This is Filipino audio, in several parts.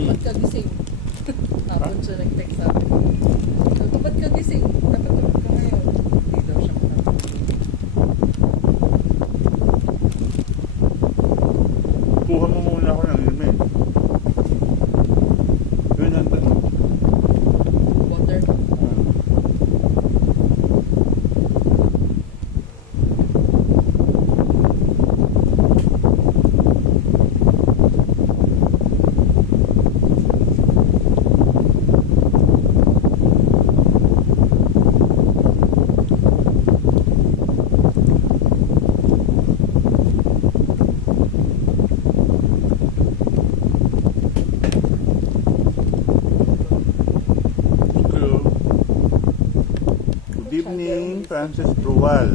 Ba't ka gising? Hapon siya nag-text sa akin. Sabi ko, ba't ka gising? Dapat tulog ka ngayon. Hindi daw siya makatulog. Kuha mo muna ako ng limit. Yun ang tanong. Water. Good evening, Francis Brual.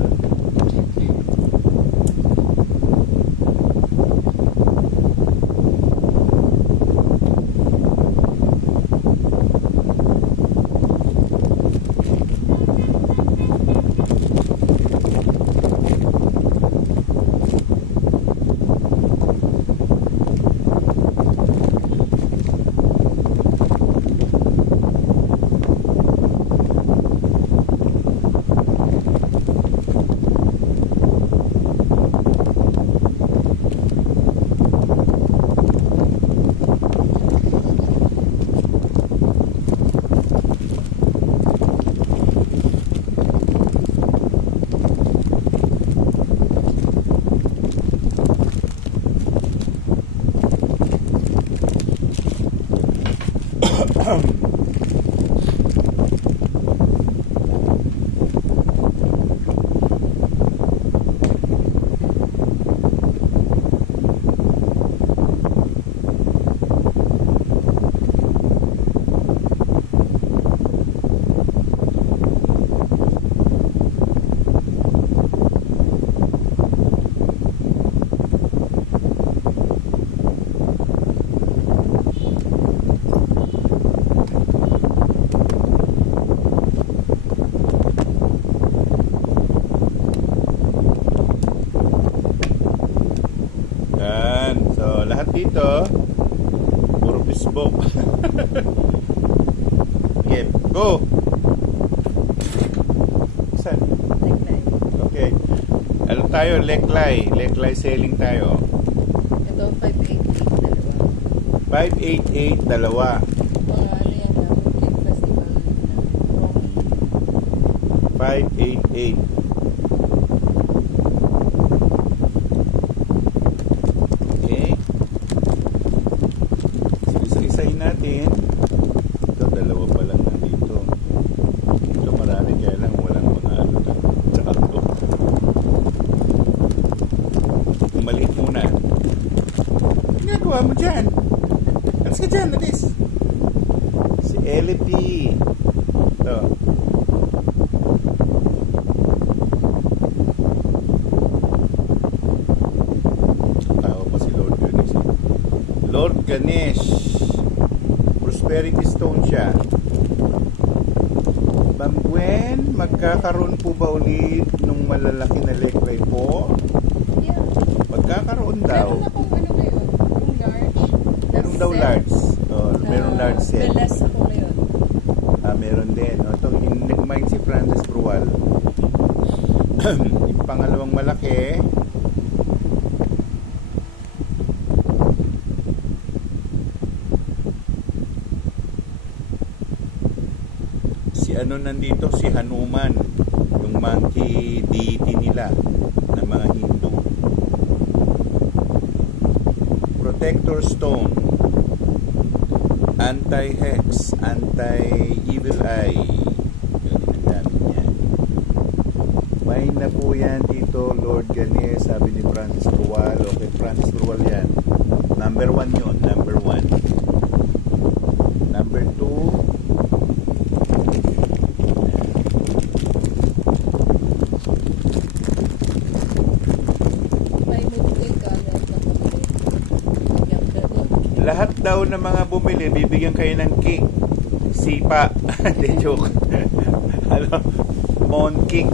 Yan. So, lahat dito, puro Facebook. Okay, go! Saan? Okay. Ano tayo? Leklay. Leklay selling tayo. Ito, 588, 588, dalawa. dalawa. Mga ano yan, Kid Festival. 588. Okay. Isa-isayin natin. Ito, dalawa pa lang nandito. Ito marami, kaya lang walang mga ano na. Tsaka ito. Maliit muna. Ano ginagawa mo dyan? Alis ka dyan, alis. Si LP. Ito. Tawa pa si Lord Ganesh. Lord Ganesh. Prosperity Stone siya. Ma'am Gwen, magkakaroon po ba ulit nung malalaki na leklay po? Yeah. Magkakaroon daw. Meron akong ano ngayon, yung large. Meron daw large. Oh, meron large set. May less ako ngayon. Meron din. No? Ito, nag-mind si Francis Brual. Yung pangalawang malaki. Si ano nandito? Si Hanuman. Yung monkey deity nila ng mga Hindu. Protector Stone. Anti-hex, anti-evil eye. Yun ang gamit niya. May na po yan dito, Lord Ganesh, sabi ni Francis Brual. Okay, Francis Brual yan. Number 1 yun, number 1. Number 2. May mudcake ka na yung ganun. Lahat daw ng mga bumili, bibigyan kayo ng cake. Sipa. Hindi, joke. Ano? Mon cake.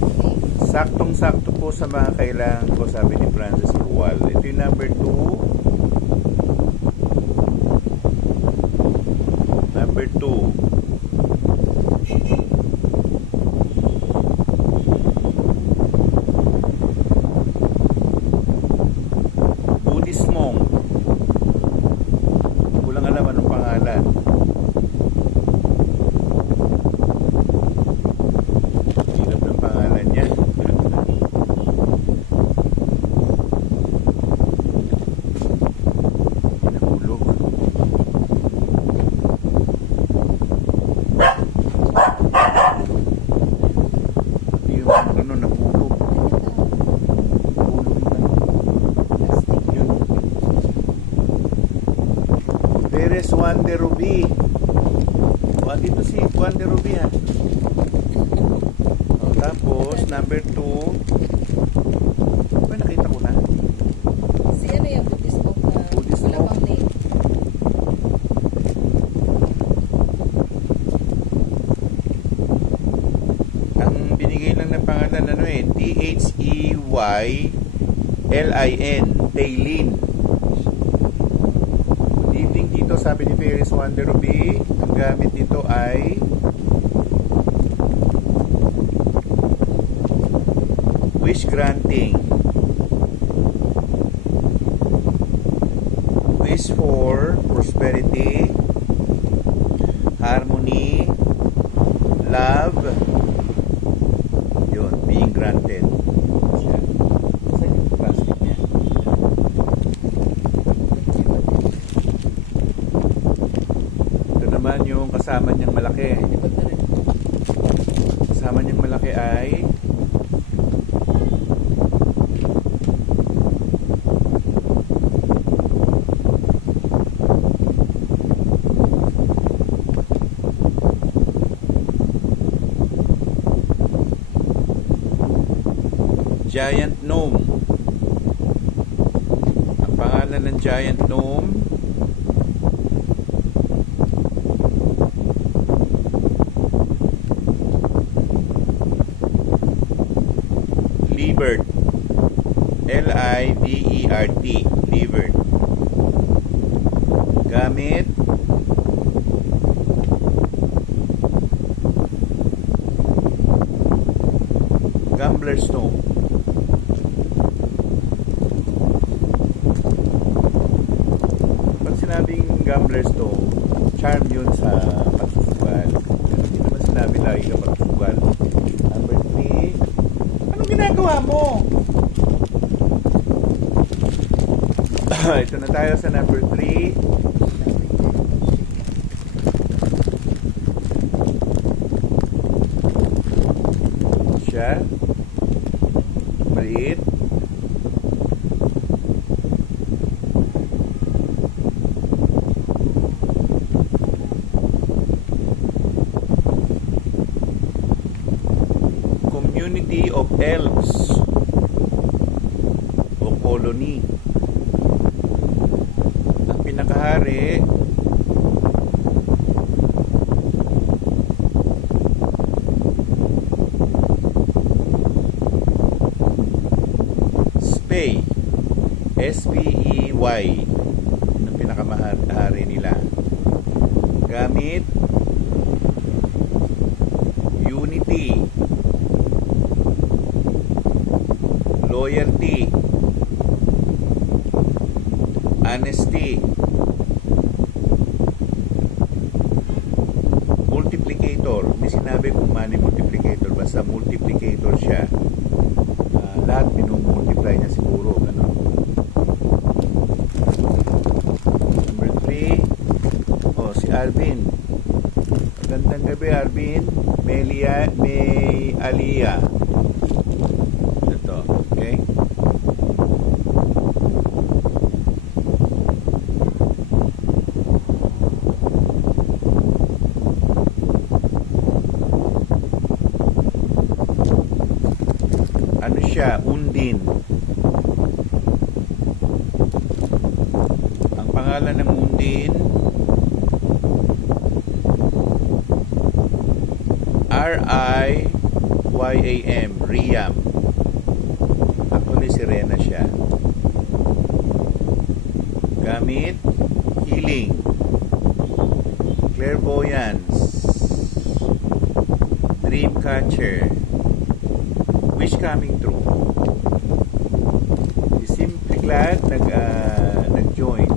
Saktong-sakto po sa mga kailangan ko, sabi ni Francis Brual. Ito yung number 2. Perez Juan de Rubi. O, dito si Juan de Rubi ha. O, tapos, number 2. Ay, nakita ko na. Si ano yung Buddhist monk na Buddhist wala monk. pang name? Ang binigay lang na pangalan, ano eh, Theylin. Taylin. Good evening dito, sabi ni Perez Juan de Rubi. Ang gamit dito ay wish granting. Wish for prosperity, harmony, love, yun, being granted. Siya. Saan yung plastic niya? Ito naman yung kasama niyang malaki. Likod na rin. Kasama niyang malaki ay Giant Gnome. Ang pangalan ng Giant Gnome Libert. Livert. Libert. Gamit Gambler Stone. Pag sinabing Gambler Stone, charm yun sa pagsusugal. Pero hindi naman sinabi lagi ka pagsusugal. Number 3. Anong ginagawa mo? Ito na tayo sa number 3. Siya. Maliit. Community of Elves o colony. Ang pinakahari Spey. S-P-E-Y. Yun ang pinakamahari nila. Gamit unity, loyalty, honesty, multiplicator. Hindi sinabi kung money multiplicator, basta multiplicator siya. Lahat minumultiply niya siguro, ano? Number 3. Oh, si Arvin. Magandang gabi, Arvin. May Aliyah. Ito, okay? Ano siya? Undin. Ang pangalan ng Undin R-I-Y-A-M, Riam. Actually, sirena siya. Gamit healing, clairvoyance, dream catcher, wish coming true. Si Simply Glad nag-join.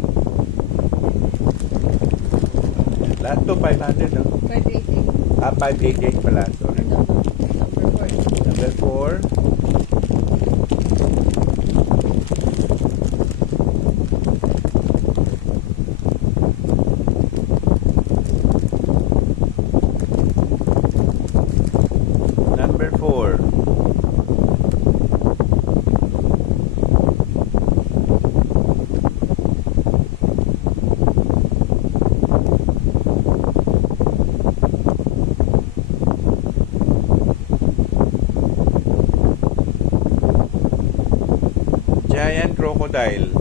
Lahat to 500, no? 588. 588 pala, sorry. Number 4. Number 4. Number 4. crocodile.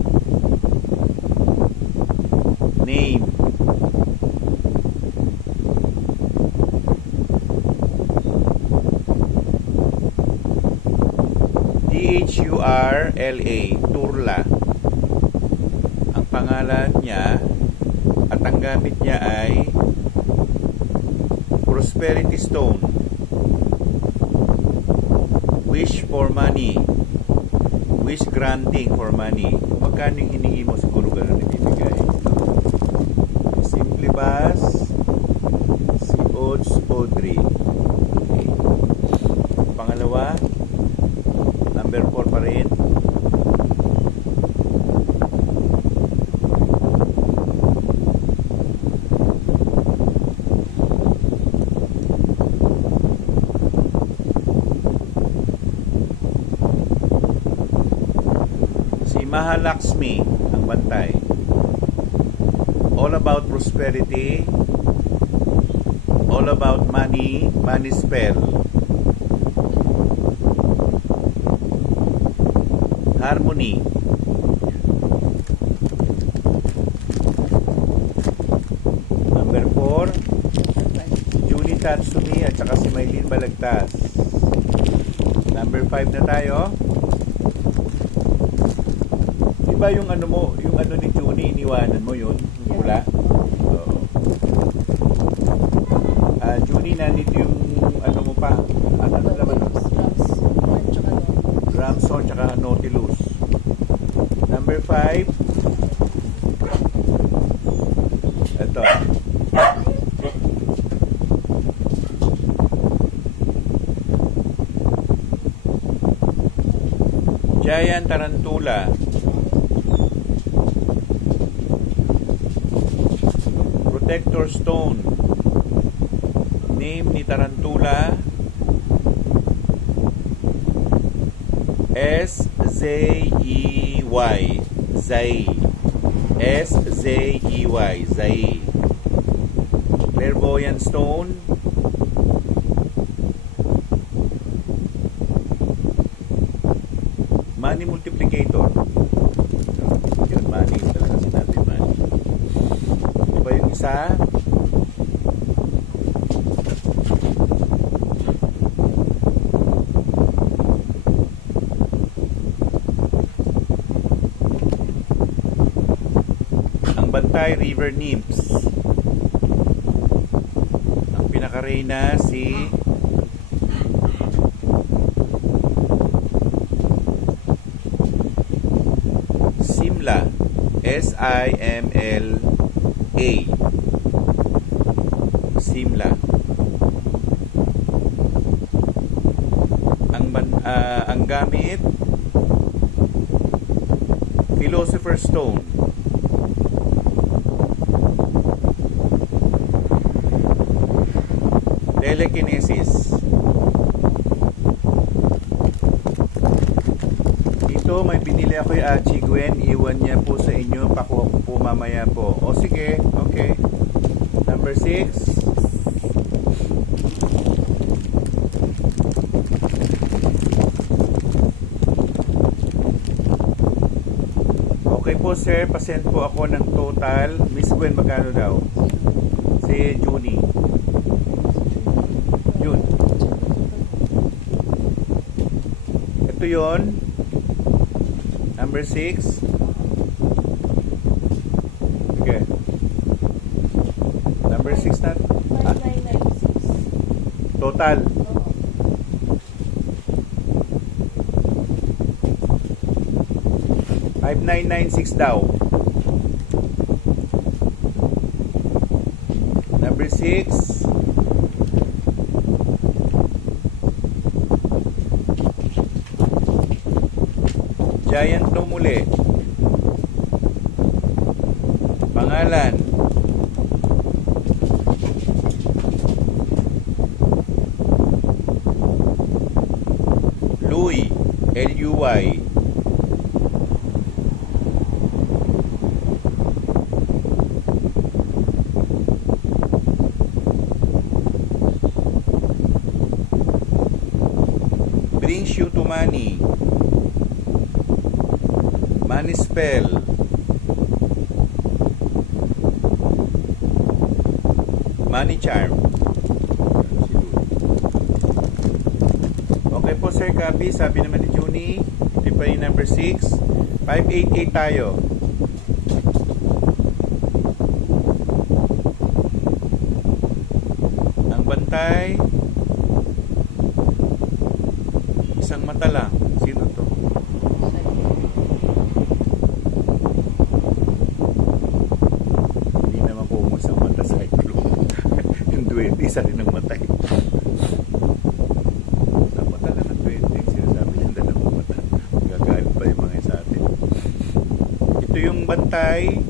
Name. Thurla. Turla. Ang pangalan niya at ang gamit niya ay Prosperity Stone. Wish for money. Wish granting for money. Kung magkano yung hiningi mo, siguro gano'n ibibigay. Simply Bass, si Odds Audrey. Okay. Pangalawa, number 4 pa rin. Mahalaxmi ang bantay. All about prosperity, all about money, money spell. Harmony. Number 4, Junie Tatsumi at saka si Maylene Balagtas. Number 5 na tayo. Diba yung ano mo, yung ano ni Junie, iniwanan mo yun, yung pula? Oo. Junie, nandito yung ano mo pa, ano naman? Ramson, tsaka Nautilus. Number 5. Ito. Giant Tarantula. Protector Stone. Name ni Tarantula S-Z-E-Y. Zai. S-Z-E-Y. Zai. Clairvoyant Stone. Money Multiplicator. Yung money talaga sinabi, money. Diba yung isa? Ang bantay, River Nymphs. Ang pinaka-reyna si Simla. S-I-M-L-A. Simla. Ang gamit, Philosopher's Stone. Telekinesis. Dito may binili ako yung Achi Gwen, iwan niya po sa inyo, pakuha ko po mamaya po. O sige, okay. Number 6. Okay po sir, pasend po ako ng total. Miss Gwen, magkano daw? Si Junie. Yun. Ito yun. Number 6. Okay. Number 6 na. 5996. Total. Oo. 5996 daw. Number 6. Giant daw muli. Pangalan. Louie. L-U-Y. Brings you to money. Money spell. Money charm. Okay po sir, copy. Sabi naman ni Junie. Ito pa yung number 6. 588 tayo. Ang bantay, isang mata lang. Sino to? Hindi naman po umusang mata sa cyclone. Yung duwende, isa rin ang matay. Isang mata lang ang duwende. Sinasabi niya dalawang mata. Magagalit pa yung mga sa atin. Ito yung bantay.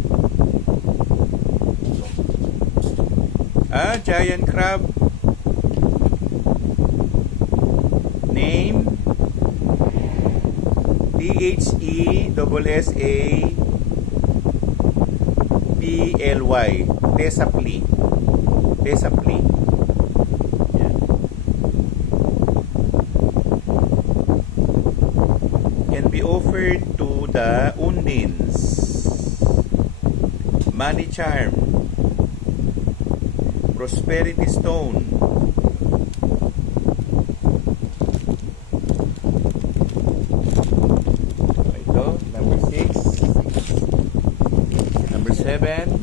Giant crab. Name Thesaply. Thesaply. Thesaply. Yan. Can be offered to the Undins. Money charm. Prosperity stone. Ito, number 6. Number 7.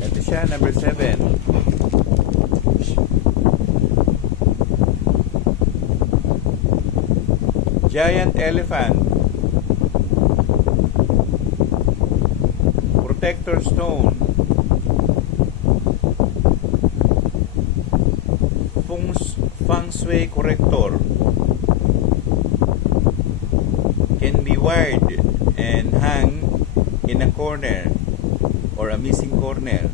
Ito siya, number 7. Giant elephant. Protector stone. Feng Shui corrector. Can be wired and hang in a corner or a missing corner.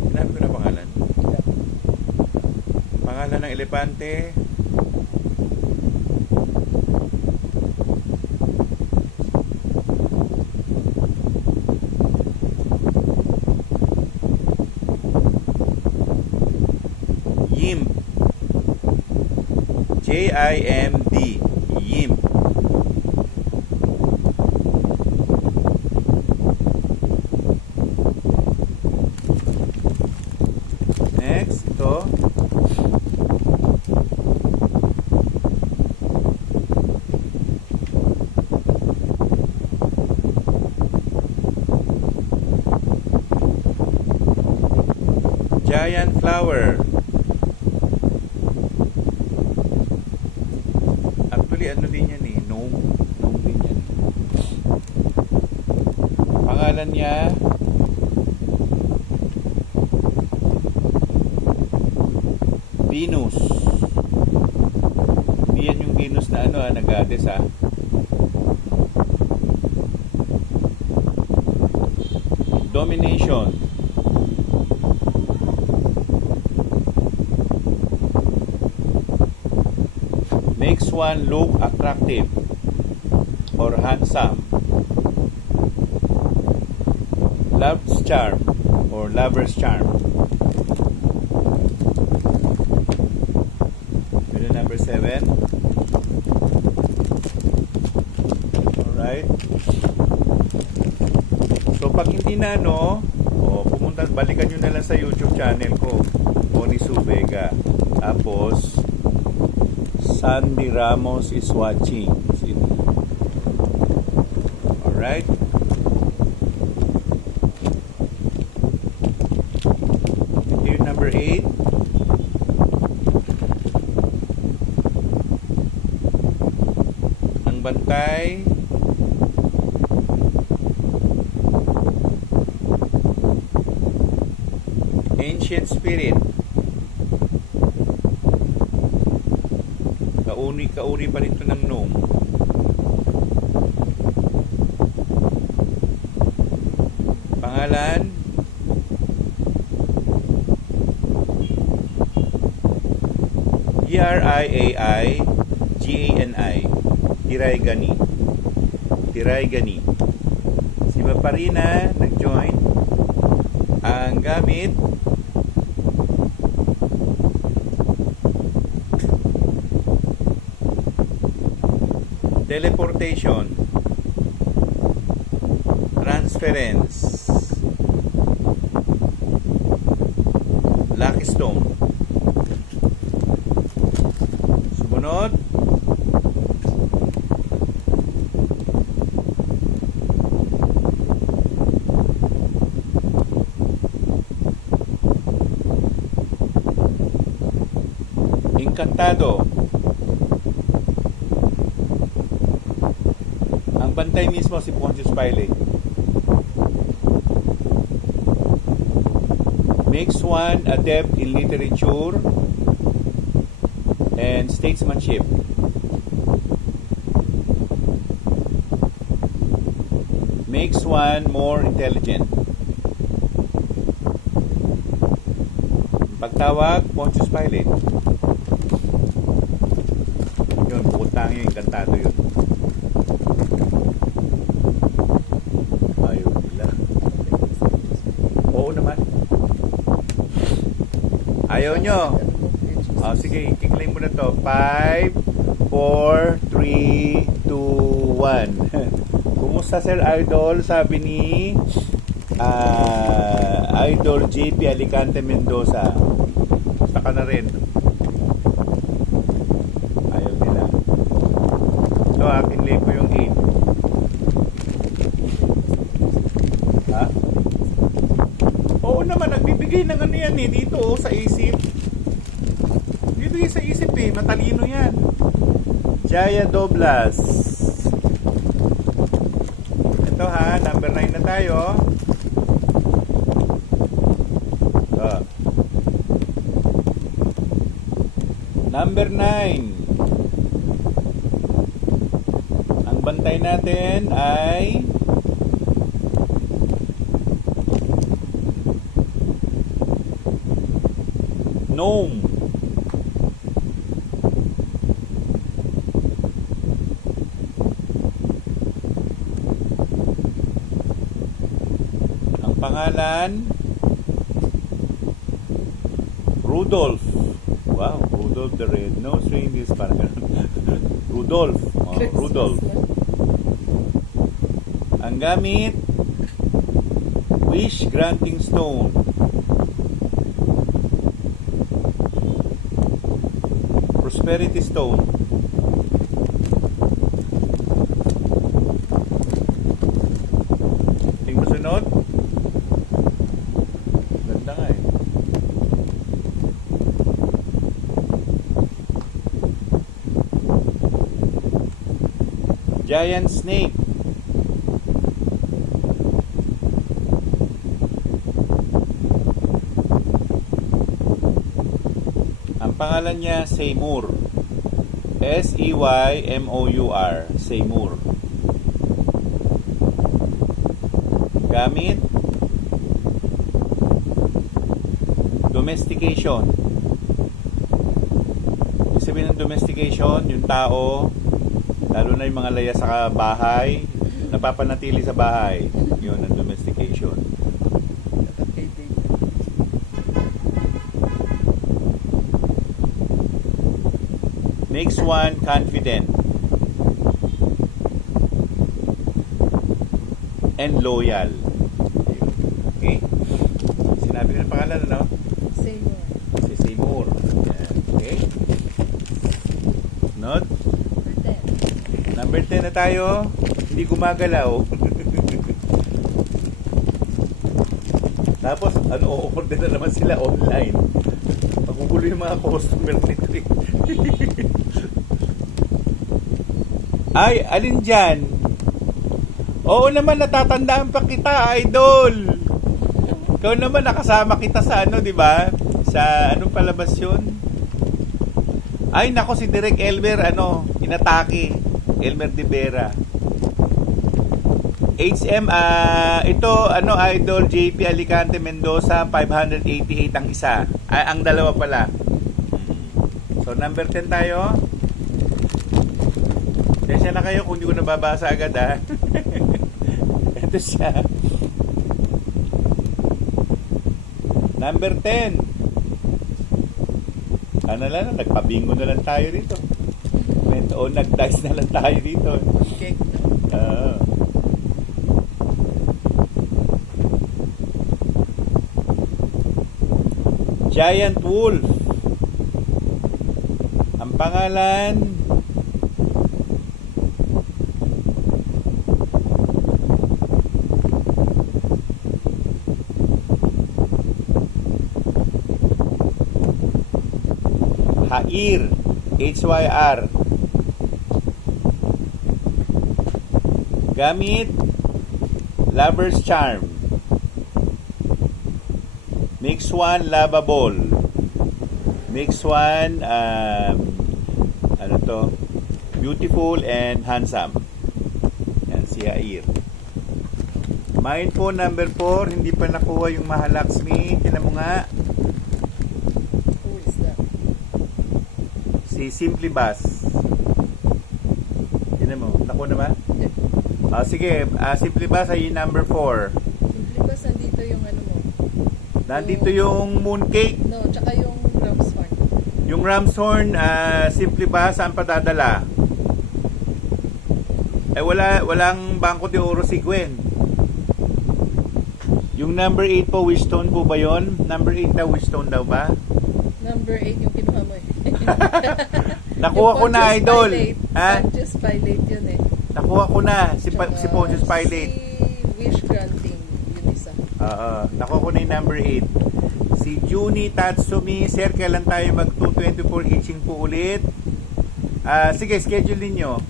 Sinabi ko na pangalan. Pangalan ng elepante. Yimp. Jimd. Yimp. Next, ito. Giant flower. Actually, ano din yan eh, gnome din yan. Pangalan niya Venus. Hindi yan yung Venus na ano na goddess Domination. Makes one look attractive or handsome. Love's charm or lover's charm. Yun ang number 7. Alright. So pag hindi na balikan nyo na lang sa YouTube channel ko, Tony Subega. Tapos Sandy Ramos is watching. Alright. Ito yung number 8. Ang bantay. Ancient spirit. Kauri pa rin ito ng gnome. Pangalan Triaigani. Tiraigani. Si Maparina nag-join. Ang gamit teleportation, transference, lucky stone. Sumunod, Encantado. Ang bantay mismo si Pontius Pilate. Makes one adept in literature and statesmanship. Makes one more intelligent. Pagtawag, Pontius Pilate. Yun, bukod tangi yung Encantado yun. Ayaw nila. Oo naman. Ayaw nyo. Sige, i-claim mo na to. 5, 4, 3, 2, 1. Kumusta, Sir Idol? Sabi ni Idol JP Alicante Mendoza. Kumusta ka na rin? Ayaw nila. So, kinlay ko yung 8. Ha? Oo naman, nagbibigay ng ano yan dito sa isip. Dito sa isip matalino yan. Jaya Doblas. Ito ha, number 9 na tayo. Number 9. Ang bantay natin ay gnome. Ang pangalan Rudolph. Wow, Rudolph the Red-Nosed Reindeer, parang ganun. Rudolph. Rudolph. Ang gamit, wish granting stone. Prosperity stone. Tingnan mo sunod. Ganda nga eh. Giant snake. Ang pangalan niya Seymour. S-E-Y-M-O-U-R. Seymour. Gamit domestication. Ibig sabihin ng domestication, yung tao, lalo na yung mga laya sa bahay, napapanatili sa bahay. Yun ang domestication. Makes one confident and loyal. Okay? Sinabi ng pangalan, ano? Seymour. Si Seymour. Yan. Okay? Not? Number 10 na tayo. Hindi gumagalaw. Tapos, order na naman sila online. Magugulo yung mga customer nito. Ay, alin dyan? Oo naman, natatandaan pa kita, idol. Ikaw naman, nakasama kita sa di ba? Sa anong palabas yun? Ay, nako, si Direk Elmer, inatake. Elmer de Vera. HM, ito, Idol JP Alicante Mendoza, 588 ang isa. Ay, ang dalawa pala. So, number 10 tayo. Kaya na kayo kung hindi ko nababasa agad, ha. Ito siya. Number 10. Ano lang, nagpabingo na lang tayo dito. Ito. o nag-dice na lang tayo dito. Cake na. Ah. Giant Wolf. Ang pangalan Hyr. HYR. Gamit Lover's Charm. Mix 1 Lava Ball. Mix 1 ano to? Beautiful and handsome. Yan si Hyr. Mine po number 4, hindi pa nakuha yung Mahalaxmi. Tingnan mo nga. Who is that? Si Simply Bass. Tingnan mo, nakuha na ba? Yeah. Sige, Simply Bass ay yung number 4. Simply Bass, nandito yung ano mo. Nandito yung mooncake. No, tsaka yung ram's horn. Yung ram's horn, Simply Bass, saan pa dadala? Walang Bangko de Oro si Gwen. Yung number 8 po, Wishstone po ba yun? Number 8 daw, Wishstone daw ba? Number 8 yung kinuha mo eh. Nakuha ko na, idol. Ha? Pontius Pilate yun eh. Nakuha ko na, si Tsaka Pontius Pilate. Si Wish Granting, yun isa. Nakuha ko na yung number 8. Si Juni Tatsumi, sir, kailan tayo mag 224 itching po ulit? Sige, schedule ninyo.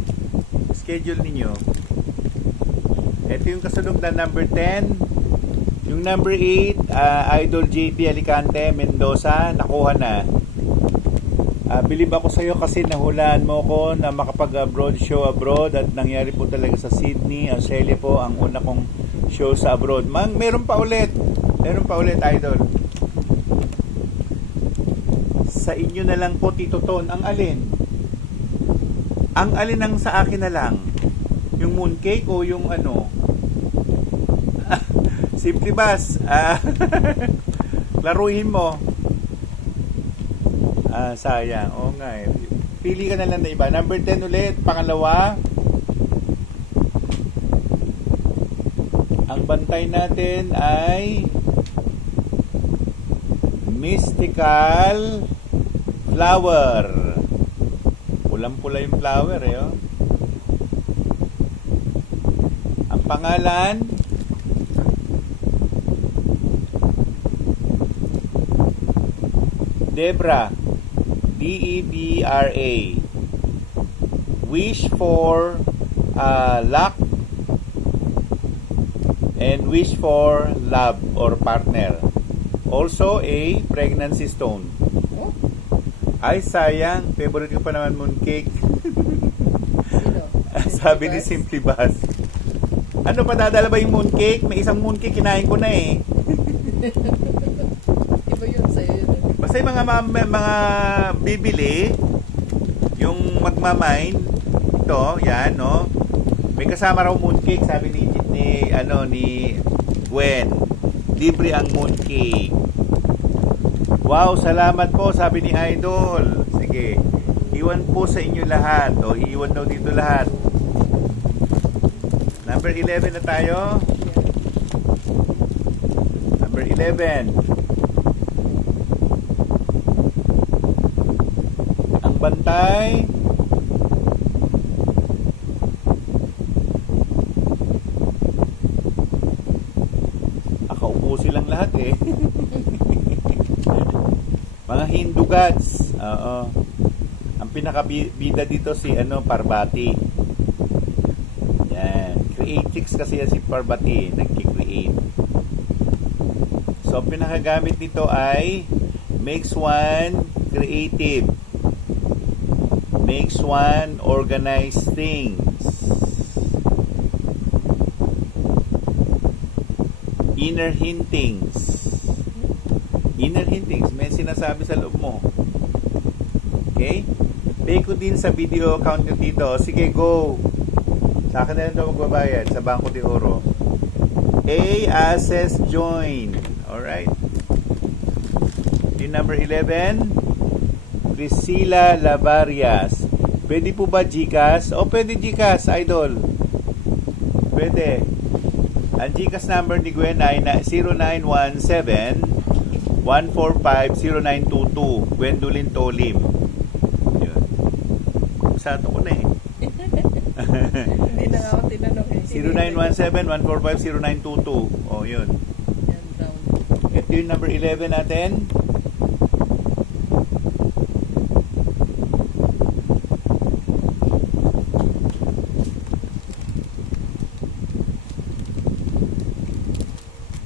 Ito yung kasunod na number 10. Yung number 8, Idol JP Alicante, Mendoza, nakuha na. Believe ako sa'yo kasi nahulaan mo ko na makapag-abroad show abroad at nangyari po talaga sa Sydney, Australia po ang una kong show sa abroad. Meron pa ulit, Idol. Sa inyo na lang po, Tito Ton, ang alin? Ang alin ang sa akin na lang? Yung mooncake o yung ano? Simply Bass, laruin mo. Sayang. Oo nga eh. Pili ka na lang na iba. Number 10 ulit, pangalawa. Ang bantay natin ay Mystical Flower. Pulang-pula yung flower eh. Oh. Ang pangalan Debra. Debra. Wish for luck and wish for love or partner. Also a pregnancy stone. Oh? Ay sayang, favorite ko pa naman mooncake. Sino? Sabi ni Simply Bass. Ano pa dadala ba yung mooncake? May isang mooncake kinain ko na eh. Iba yun sa'yo yun. Basta yung mga bibili, yung magmamine, ito, yan, no? May kasama raw mooncake, sabi ni Gwen. Libre ang mooncake. Wow, salamat po, sabi ni Idol. Sige, iwan po sa inyo lahat. O, iiwan daw dito lahat. Number 11 na tayo. Number 11. Ang bantay. Nakaupo silang lahat eh. Mga Hindu gods. Oo. Ang pinakabida dito si Parvati. Yan. Creatix kasi yan si Parvati. Nagki-create. So, ang pinakagamit nito ay makes one creative. Makes one organize things. Inner hintings. Inner hintings. May sinasabi sa loob mo. Okay? Pay ko din sa video account nyo dito. Sige, go. Sa akin na lang daw magbabayad sa Bangko de Oro. Access join. Alright. Yung number 11, Priscilla Lavarias. Pwede po ba GCash? O pwede GCash, idol. Pwede. Ang GCash number ni Gwen ay 0917-145-0922. Gwendolyn Tolim. Yun. Sato ko na eh. Hindi na nga ako tinanong eh. 0917-145-0922. O yun. Yan down. Ito yung number 11 natin.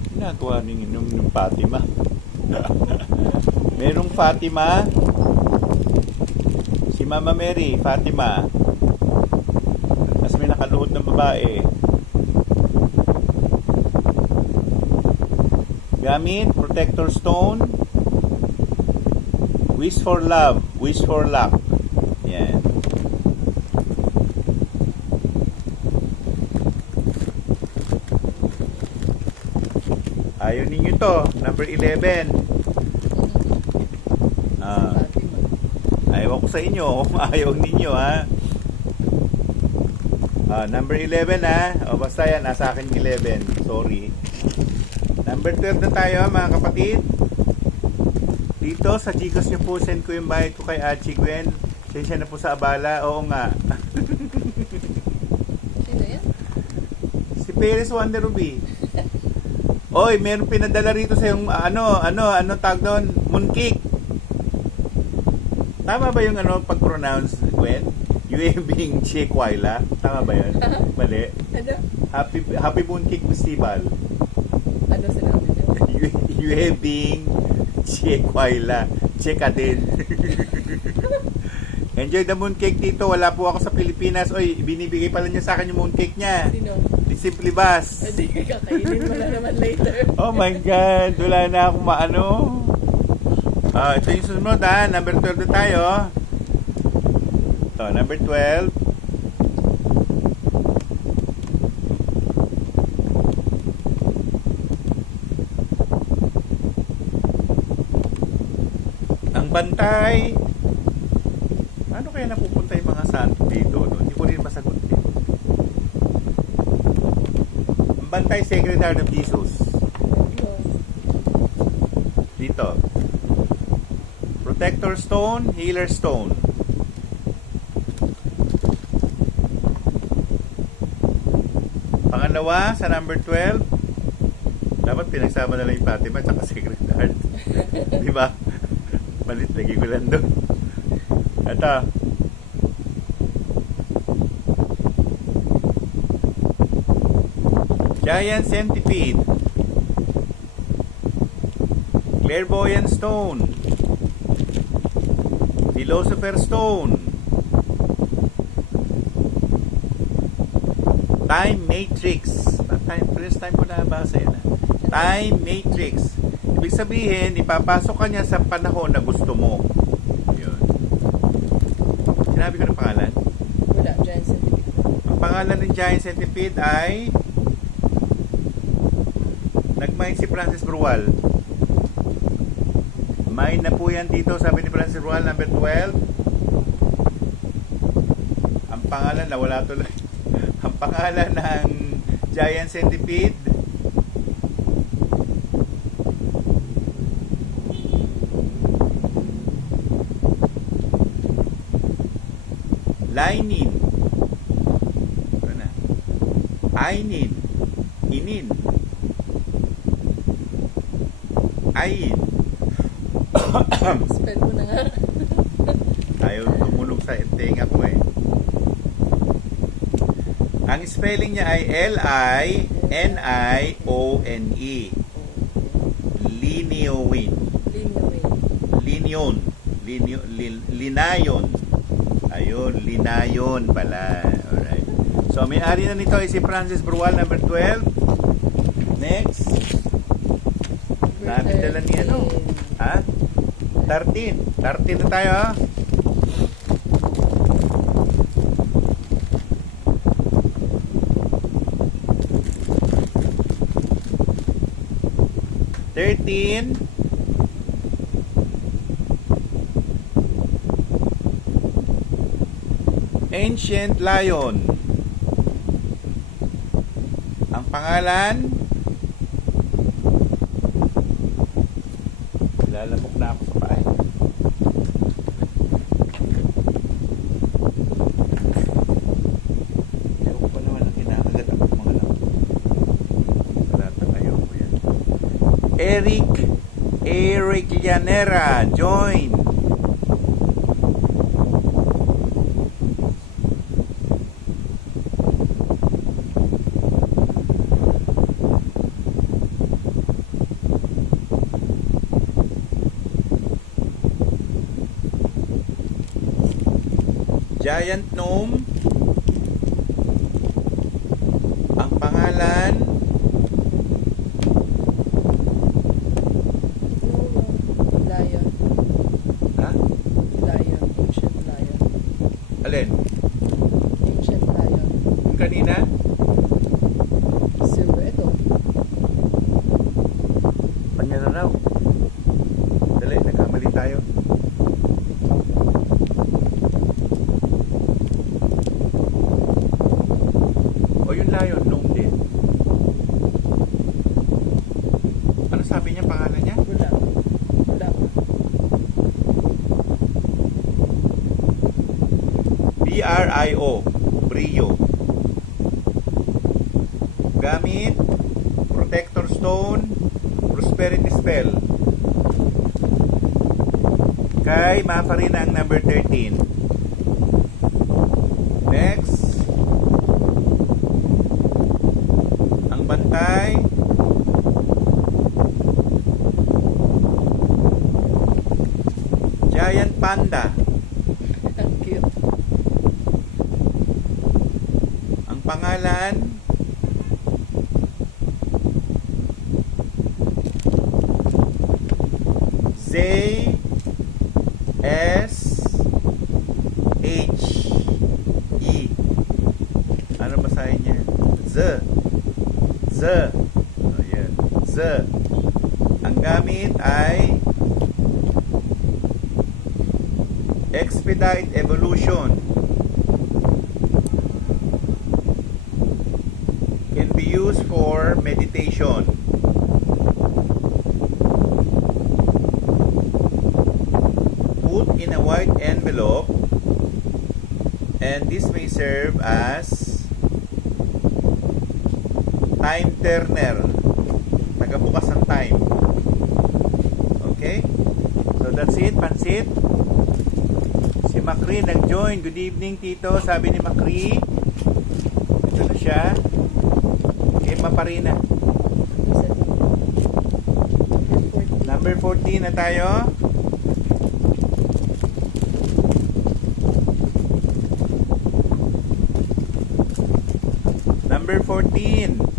Ginagawa yung Fatima. Merong Fatima. Si Mama Mary, Fatima. Tapos may nakaluhod ng babae. Gamit, protector stone. Wish for love, wish for luck. Yan. Ayaw ninyo to, number 11. Ayaw ko sa inyo kung ayaw ninyo, ha. Number 11, ha. O basta yan, nasa akin 11. Sorry. Number 12 na tayo, mga kapatid. Dito sa Gcash nyo po, send ko yung bayad ko kay Archie Gwen. Sensya na po sa abala. Oo nga. Sino yan? Si Perez Wonder Ruby. Oy, meron pinadala rito sa yung ano tag doon? Mooncake. Tama ba yung pag-pronounce, Gwen? Yuebing Chekwaila. Tama ba yun? Mali. Ano? Happy Mooncake Festival. Ano sinabi niya? Yuebing Chekwaila. Cheka din. Enjoy the mooncake dito. Wala po ako sa Pilipinas. Oy, binibigay pala niya sa akin yung mooncake niya. Sino? Simply Bus. Hindi, kakainin mo na naman later. Oh my God. Wala na akong maano. Ito yung susunod, ha. Number 12 na tayo. Ito, number 12. Ang bantay. Ano kaya napupunta yung mga santo dito? No? Hindi ko rin masagot eh. Bantay Sacred Heart of Jesus. Dito. Protector Stone, Healer Stone. Pangalawa, sa number 12. Dapat pinagsama na lang yung Fatima at Sacred Heart. Di ba? Malit, lagi ko lang doon. Ito. Giant Centipede. Clairvoyant Stone. Philosopher Stone. Time Matrix. First time ko nabasa yun. Time Matrix. Ibig sabihin, ipapasok ka niya sa panahon na gusto mo. Yun. Sinabi ko ng pangalan? Wala, Giant Centipede. Ang pangalan ng Giant Centipede ay nag-mine si Francis Brual. Mine na po yan dito, sabi ni Francis Brual, number 12. Ang pangalan, nawala tuloy. Ang pangalan ng Giant Centipede Linin. Ano na? Ainin. Inin. Ayin. Spell mo na nga. Ayaw tumulog sa tenga ko eh. Ang spelling niya ay L-I-N-I-O-N-E. Linioin. Linayon. Ayun, linayon pala. Alright. So, may-ari na nito ay si Francis Brual, number 12. Next. Dami dala ni ano? Ha? 13. 13 na tayo, ha? Ancient lion. Ang pangalan, lalapok na ako sa paa. Ewan ko pa naman ang kinakagat ako mga lang. Salata kayo ko yan. Eric Llanera, join. Giant gnome. Ang pangalan, Lion. ha? Lion. Ancient lion. Alin? Ancient lion. Yung kanina? Silver. Ito. Kanya na raw. Dali, nagkamali tayo. O yung lion, gnome din. Ano sabi niya, pangalan niya? Wala. Wala. BRIO, Brio. Gamit Protector Stone, Prosperity Spell. Kay Mafarina ang number 13. Next. Ang bantay, Giant Panda. Ang cute. Ang pangalan, ZSHE. Ano basahin niya? Z. Oh, yeah. Z. Ang gamit ay Expedite Evolution. Can be used for meditation. Put in a white envelope, and this may serve as time turner, tagabukas ng time. Okay, so that's it. Pansit. Si Macri nag-join. Good evening, Tito. Sabi ni Macri, ito na siya. Okay, Maparina. Number 14 na tayo. Number 14.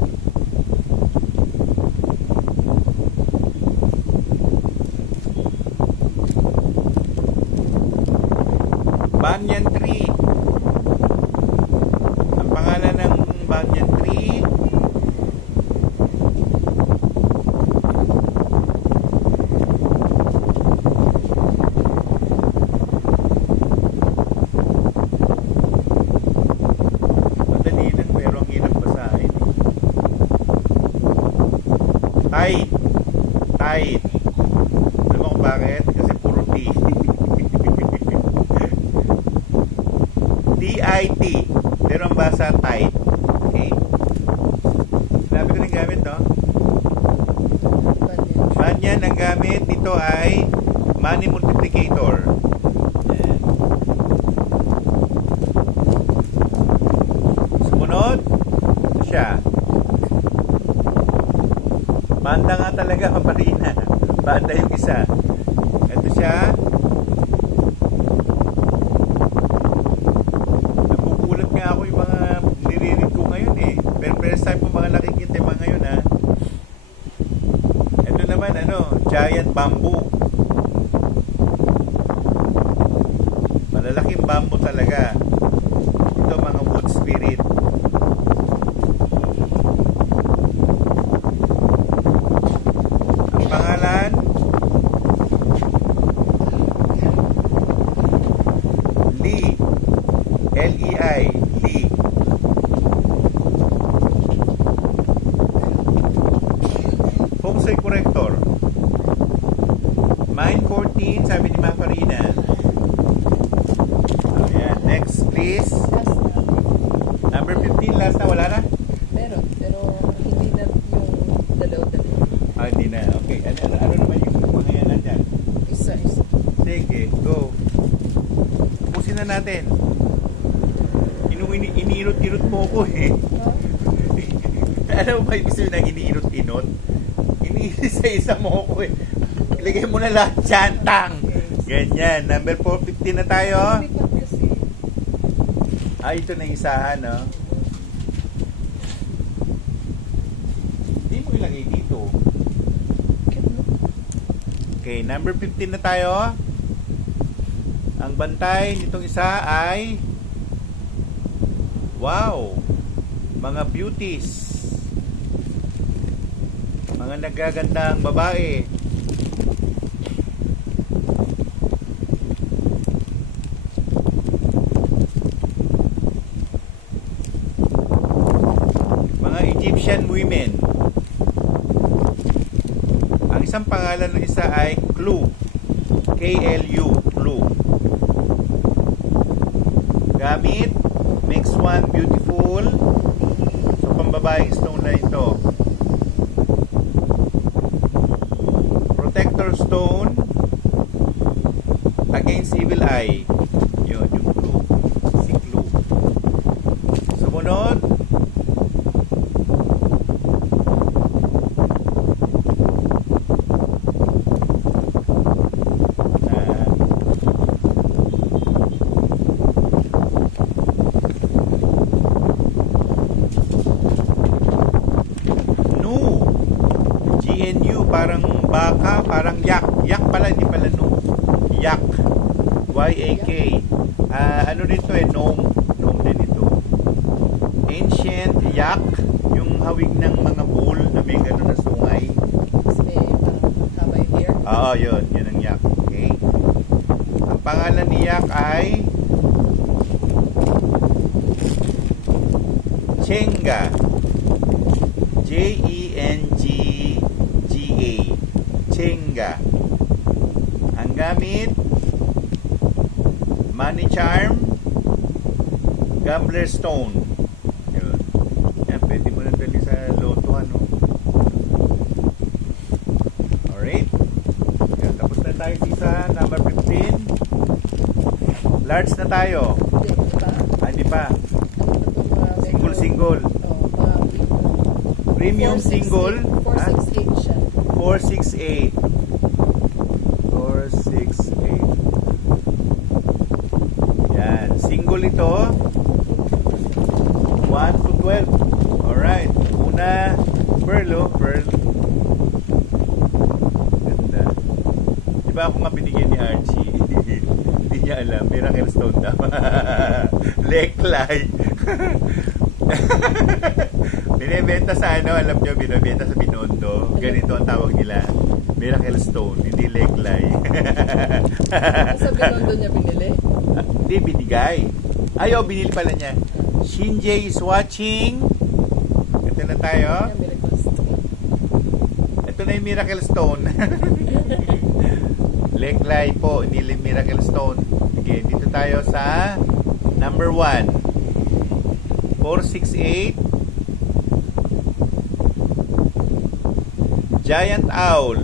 Banyan tree. Ang pangalan ng banyan tree, madali na, pero ang hirap basahin. Tide. Tide. Alam mo kung bakit? Kasi puro T. T-I-T. Pero ang basa, tide. Okay? Sabi ko rin gamit, no? Banyan ang gamit. Ito ay money multiplicator. Ayan. Sumunod. Ito siya. Banda nga talaga, Maparina. Banda yung isa. Ito siya. Nagugulat nga ako yung mga nirinig ko ngayon eh. Pero first time po mga nakikita yung mga ngayon ha. Ito naman giant bamboo. Malalaking bamboo talaga. Ito mga wood spirit. Ang pangalan, Lee. Lei. Lee. Focus ray corrector. Mine 14, sabi ni Ma Farina. Ayan, next please. Last na. Number 15, last na, wala na? Pero hindi na yung dalaw-dalaw. Ah, hindi na. Okay, ano naman yung mga yan nandyan? Isa. Sige, go. Pusin na natin. Iniinot-inot mo ko eh. Ano ba ibig sabihin na iniinot-inot? Iniisa-isa mo ko eh. Ilagay mo na lahat dyan, tang. Ganyan. Number 415 na tayo. Lipat kasi. Ah, ito na isahan, no? Hindi mo ilagay dito. Okay, number 15 na tayo. Ang bantay nitong isa ay wow! Mga beauties. Mga nagagandang babae. Mga Egyptian women. Ang isang pangalan ng isa ay Clue. K-L-U. Clue. Gamit makes one beautiful. So pambabaeng stone na ito. Protector stone against evil eye. Yun, yung clue. Si Clue. Sumunod. GNU, parang baka, parang yak. Yak pala, hindi pala no. Yak. Y-A-K. Ano dito eh, gnome. Gnome din ito. Ancient yak, yung hawig ng mga bull na may gano'n na sungay. Kasi parang haba yung hair. Oo, yun. Yun ang yak. Okay. Ang pangalan ni yak ay Chenga. J-E-N-G-G-A. Chenga. Ang gamit, money charm, gambler stone. Yun. Yan, pwede mo na dali sa loto, ano. Alright. Yan, tapos na tayo sa number 15. Large na tayo. Hindi, diba? Hindi pa. Single. Single. Oh, mga Premium single. 468 siya. 468. 468. Yan. Single ito. 1 to 12. Alright. Una, pearl, oh. Pearl. Ganda. Diba ako nga binigyan ni Archie? Hindi niya alam. Miracle stone daw. Leklay. Binibenta sa ano, alam nyo, binibenta sa Binondo. Ganito ang tawag nila. Miracle stone, hindi leklay. Sa Binondo niya binili? Hindi, binigay. Ayaw, binili pala niya. Shinjay is watching. Ito na tayo. Miracle stone. Ito na yung miracle stone. Leklay po, hindi miracle stone. Okay, dito tayo sa number 1. 468. Giant owl.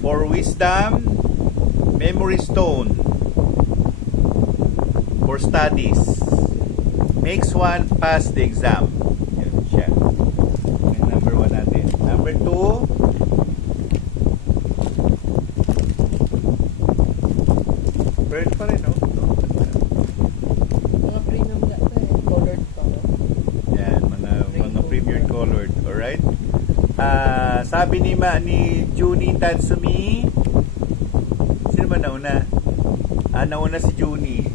For wisdom, memory stone. For studies. Makes one pass the exam. Yan siya. Yan, number 1 natin. Number 2. Bird pa rin, no? Mga premium nga ito eh. Colored pa. No? Yan, mga premium colored. Alright? Sabi ni Junie Tatsumi. Sino ba nauna? Nauna si Junie.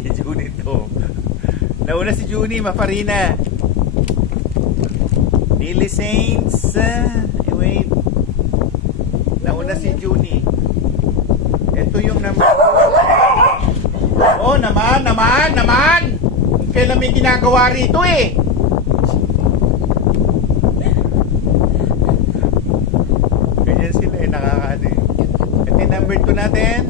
Si Junie to. Nauna si Junie, Mafarina. Lily Saints. Wait. Nauna si Junie. Ito yung number 2. naman! Kailan may ginagawa rito eh. Ganyan sila eh, nakakaano eh. At yung number 2 natin,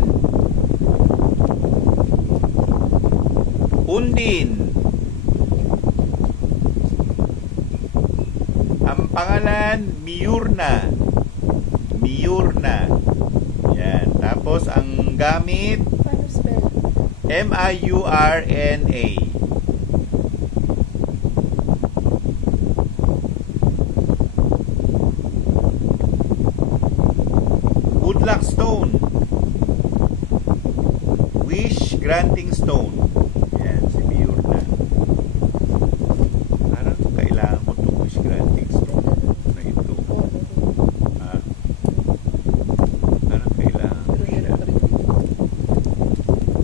Undin. Ang pangalan, Miurna. Miurna. Yan. Tapos, ang gamit, Paano spell? M-I-U-R-N-A. Good luck stone. Wish granting stone. Yan, si Miurna. Parang kailangan mo itong wish granting stone na ito. Ha? Parang kailangan mo siya.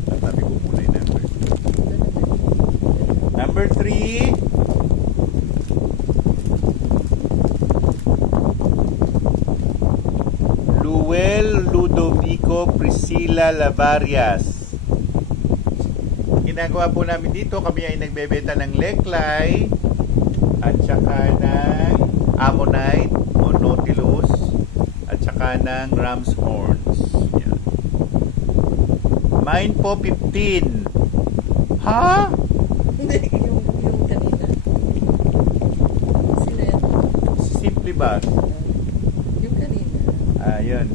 Tatabi ko muna yung number. Number 3. Luel Ludovico Priscilla Lavarias. Ginagawa po namin dito, kami ay nagbebenta ng leklay at saka ng ammonite o nautilus at saka ng ram's horns. Yan. Mine po 15. Ha? Hindi, yung kanina. Sino yan? Simple ba? Yung kanina. Yun.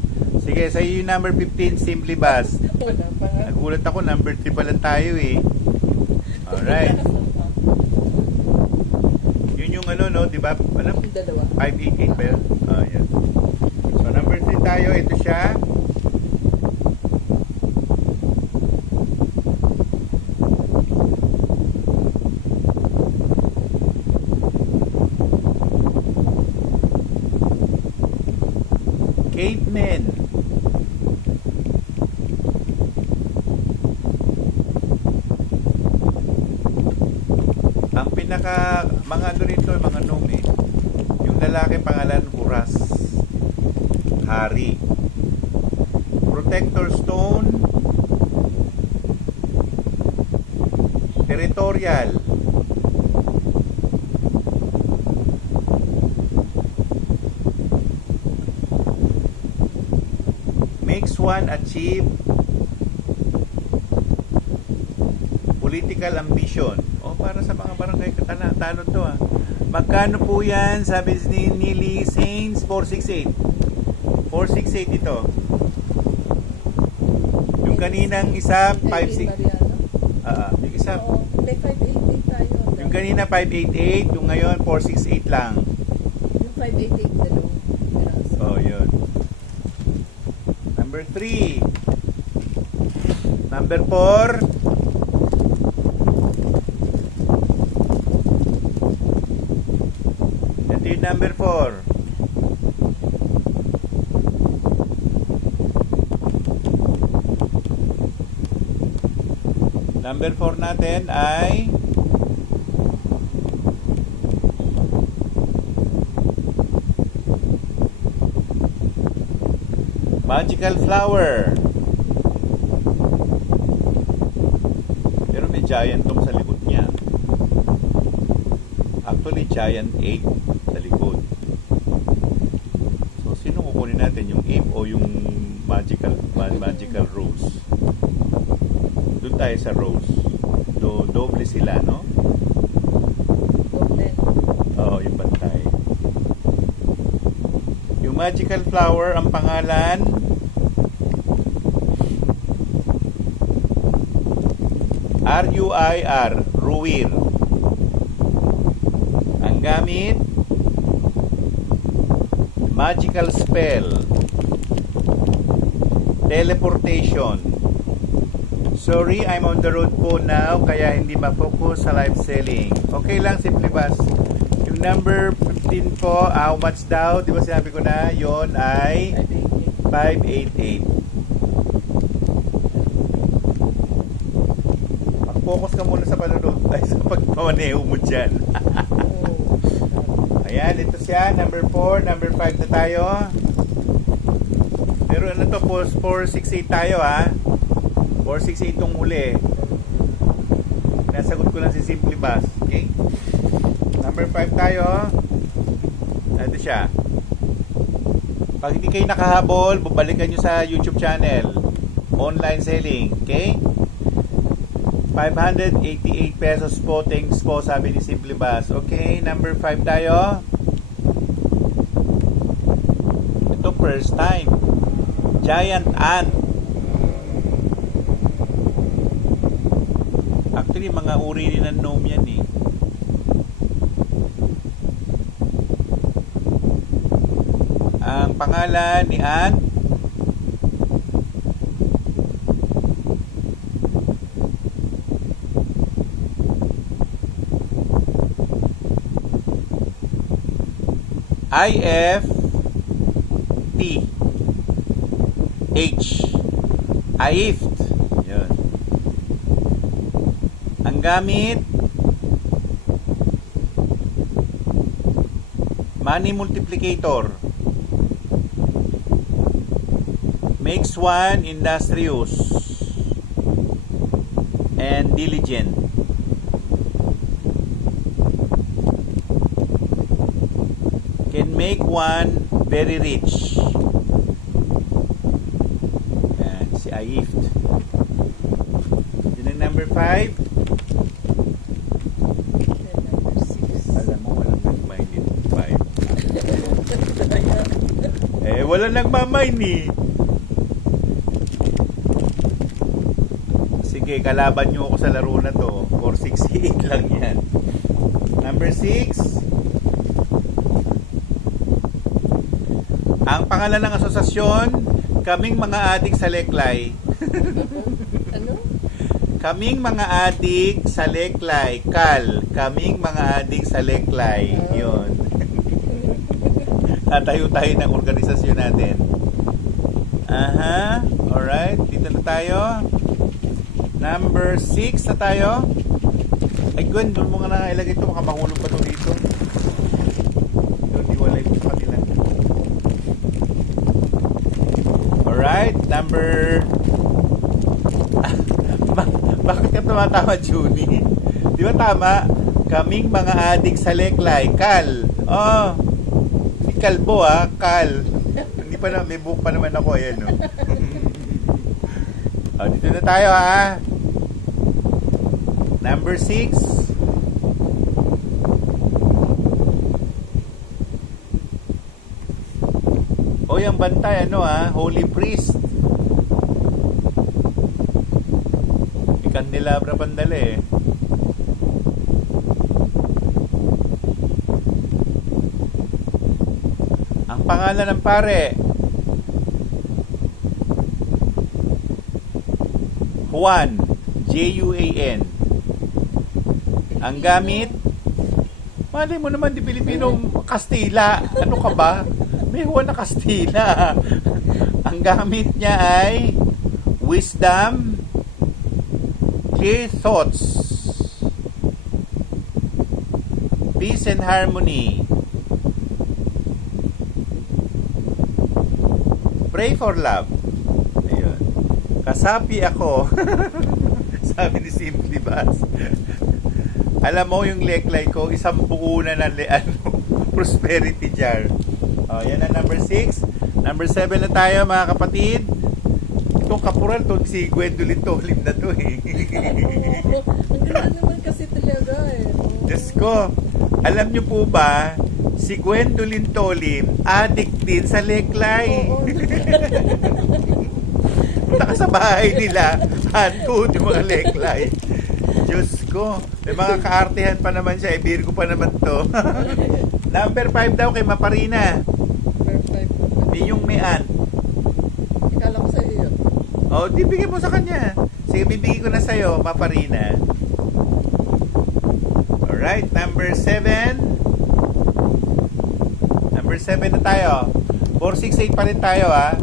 Sige, sa yung number 15, Simply Bass. Wala pa nga. Nagulat ako, number 3 pa lang tayo eh. Alright. Yun yung ano, no? Diba? Ano? Yung dalawa. 588 ba yun? Yan. So, number 3 tayo. Ito siya. Cavemen. Ang pinaka mga ano rito, mga nome. Yung lalaki pangalan Huras. Hari. Protector stone. Territorial. Makes one achieve political ambition. O, para sa mga barangay tanong to ah. Magkano po yan? Sabi ni Nili Saints, 468. 468 ito. Yung kaninang isa, 56. Yung isa, Oo, may 588 tayo. yung kanina 588, yung ngayon 468 lang. Yung 588 dalawang piraso. Oh, yun. Number 3. Number 4. Ito yung number 4. Number 4 natin ay Magical Flower. Pero may giant tong sa likod niya. Actually, giant 8 sa likod. So, sino kukunin natin? Yung ape o yung magical rose? Doon tayo sa rose. Doble sila, no? Doble. Oo, yung bantay. Yung magical flower, ang pangalan R-U-I-R, Ruir. Ang gamit, magical spell, teleportation. Sorry, I'm on the road po now, kaya hindi ma-focus sa live selling. Okay lang, simple bas. Yung number 15 po, how much daw? Di ba sinabi ko na, yon ay 588. Mag-focus ka muna sa panonood tayo sa pagpamaneho mo dyan. Ayan, ito siya, number 4, number 5 na tayo. Pero ano to, 468 tayo ha. 468 itong huli. Nasagot ko lang si Simply Bass. Okay? Number 5 tayo. Ito siya. Pag hindi kayo nakahabol, babalikan nyo sa YouTube channel. Online selling. Okay? 588 pesos po. Thanks po, sabi ni Simply Bass. Okay, number 5 tayo. Ito first time. Giant ant. Actually, mga uri rin ng gnome yan eh. Ang pangalan ni ant, IFTH. IFT. Yun. Ang gamit, money multiplicator. Makes one industrious and diligent. Can make one very rich. Yan, si IFT. Yun ang number 5. Number 6. Alam mo, walang nag-mine din 5. Wala nagmamine eh. Sige, kalaban nyo ako sa laro na to. 468 lang yan. Number 6. Ang pangalan ng asosasyon, kaming mga adik sa Leklay. Ano? Kaming mga adik sa Leklay. Kal, kaming mga adik sa Leklay. Yun. Tatayo tayo ng organisasyon natin. Aha. Alright, dito na tayo. Number 6 na tayo. Ay, Gwen, doon mo nga na ilagay ito. Baka mahulog pa ito dito. Doon, iwalay ko sa kanila. Alright, number... Bakit ka tumatawa, Junie? Di ba tama? Kaming mga adik sa Leklay. Kal. Oh. Di kalbo ah. Kal. Hindi pa na, may book pa naman ako. Ayan no. Oh, dito na tayo ha. Number 6. O yung bantay ano ha, Holy Priest. May kandelabra pandala eh. Ang pangalan ng pare, Juan, Juan. Ang gamit, malay mo naman di Pilipino, Kastila. Ano ka ba? May Juan na Kastila. Ang gamit niya ay wisdom, clear thoughts, peace and harmony, pray for love. Ayun. Kasapi ako. Sabi ni Simply Bass. Alam mo yung Leklay ko, isang buo na ng prosperity jar. Oh, yan ang number 6. Number 7 na tayo mga kapatid. Itong kapural to, si Gwendolyn Tolim na to eh. Ang ganda naman kasi talaga eh. Diyos ko, alam nyo po ba, si Gwendolyn Tolim, addict din sa Leklay. Oo. Punta ka sa bahay nila, hanto yung mga Leklay. Diyos ko, may mga kaartehan pa naman siya, Virgo pa naman to. Number 5 daw kay Maparina. Perfect. Di yung Mian. Ikala ko sa iyo. O, di bigay mo sa kanya. Sige, bibigay ko na sa'yo, Maparina. Alright, number 7. Number 7 na tayo. 468 pa rin tayo, ha.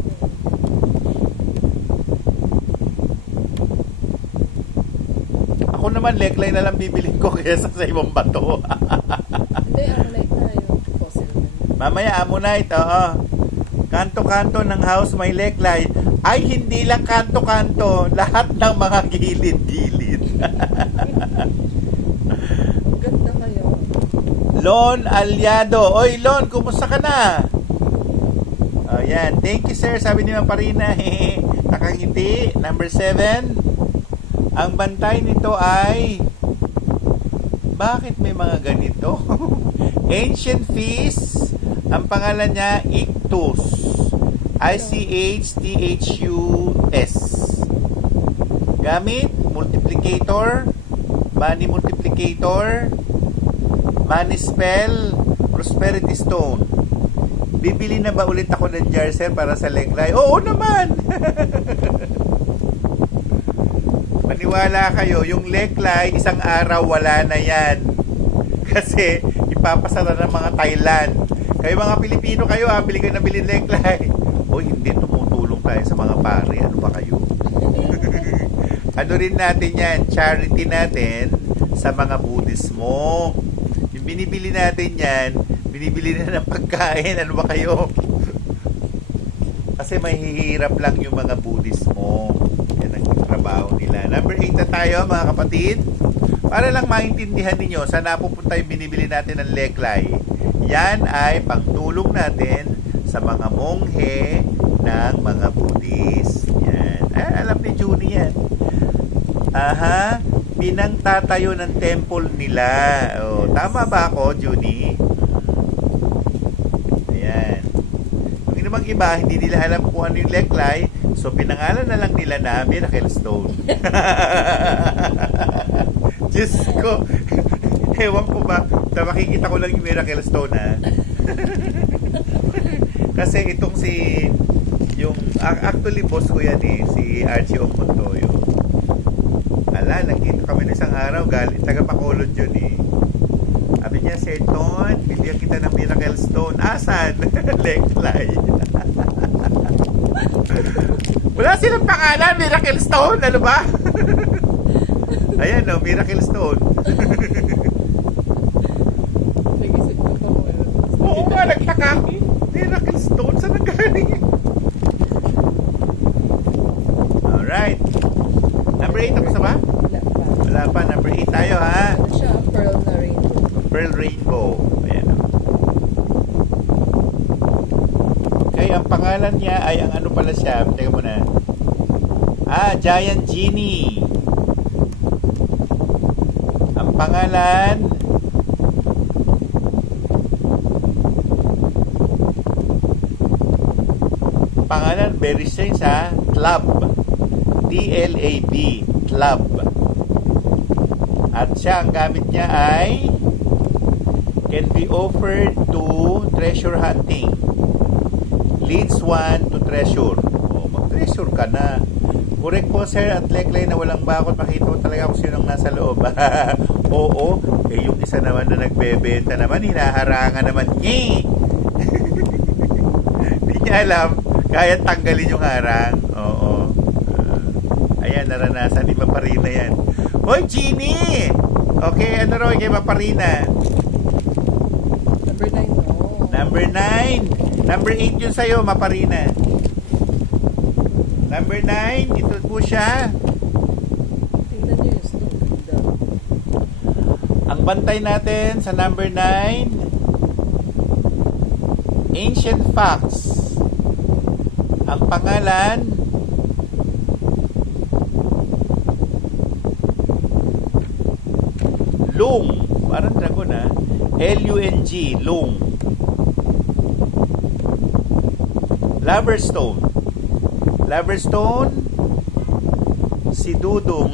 Ako naman, Leklay na lang bibilin ko kaysa sa ibang bato. Hindi, Ammonite tayo. Fossil man. Mamaya, Ammonite, oo. Kanto-kanto ng house may Leklay. ay hindi lang kanto-kanto, lahat ng mga gilid-gilid. Ganda kayo. Lon Aliado. Oy, Lon, kumusta ka na? Oh, yan. Thank you, sir. Sabi ni Maparina. Nakangiti. Number 7. Ang bantay nito ay... Bakit may mga ganito? Ancient Feast. Ang pangalan niya, Ictus. ICHTHUS. Gamit, multiplicator, money multiplicator, money spell, prosperity stone. Bibili na ba ulit ako ng jar, sir, para sa leglay? Oo naman! Maniwala kayo, yung leglay, isang araw wala na yan. Kasi ipapasara ng mga Thailand. Kayo mga Pilipino kayo, bili kayo na bili leglay. O hindi, tumutulong tayo sa mga pare. Ano ba kayo? Ano rin natin yan, charity natin sa mga Budismo. Yung binibili natin yan, binibili na ng pagkain. Ano ba kayo? Kasi mahihirap lang yung mga Budismo. Yan ang trabaho nila. Number 8 na tayo, mga kapatid. Para lang maintindihan ninyo, saan napupunta yung binibili natin ng leglay. Yan ay pangtulong natin sa mga monghe ng mga Buddhist. Yan. Alam ni Junie yan. Aha, pinangtatayo ng temple nila. Oh, tama ba ako, Junie? Ayan. Yung namang iba, hindi nila alam kung ano yung leglay, so pinangalan na lang nila na Miracle Stone. Diyos ko. Ewan ko ba, makikita ko lang yung Miracle Stone, ha? Kasi itong actually boss ko yan si Archie Omontoyo. Nagkita kami ng isang araw, taga Bacolod yun Sabi niya, Sir Ton, bibigyan kita ng Miracle Stone. Asan? Leglay. Wala silang pangalan, Miracle Stone, ano ba? Ayan Miracle Stone. Nag-isip ko pa mo. Oo nga, nagtaka. Miracle Stone, saan nagaling? Alright. Number 8, tapos na ba? Wala pa. Number 8 tayo, ha? Ano siya? Pearl na rainbow. Pearl Rainbow. Ayan Okay, ang pangalan niya ay ang ano pala siya. Teka muna. Giant Genie. Ang pangalan... very strange, Club. T-L-A-B. Club. At siya, ang gamit niya ay can be offered to treasure hunting. Leads one to treasure. Mag-treasure ka na. Correct po, sir, at leglay na walang bakod. Makita mo talaga kung sinong nasa loob. Oo. Yung isa naman na nagbebenta naman, hinaharangan naman niya. Hindi niya alam. Kaya tanggalin yung harang. Oo. Ayan, naranasan ni Maparina yan. Hoy, Genie! Okay, ano raw kay Maparina? Number 9, no? Number 9. Number 8 yun sa'yo, Maparina. Number 9, ito po siya. Tingnan nyo yung stone. Ganda. Ang bantay natin sa number 9, Ancient Facts. Ang pangalan, Lung. Parang dragon, L-U-N-G, Lung. Loverstone. Loverstone, si Dudong.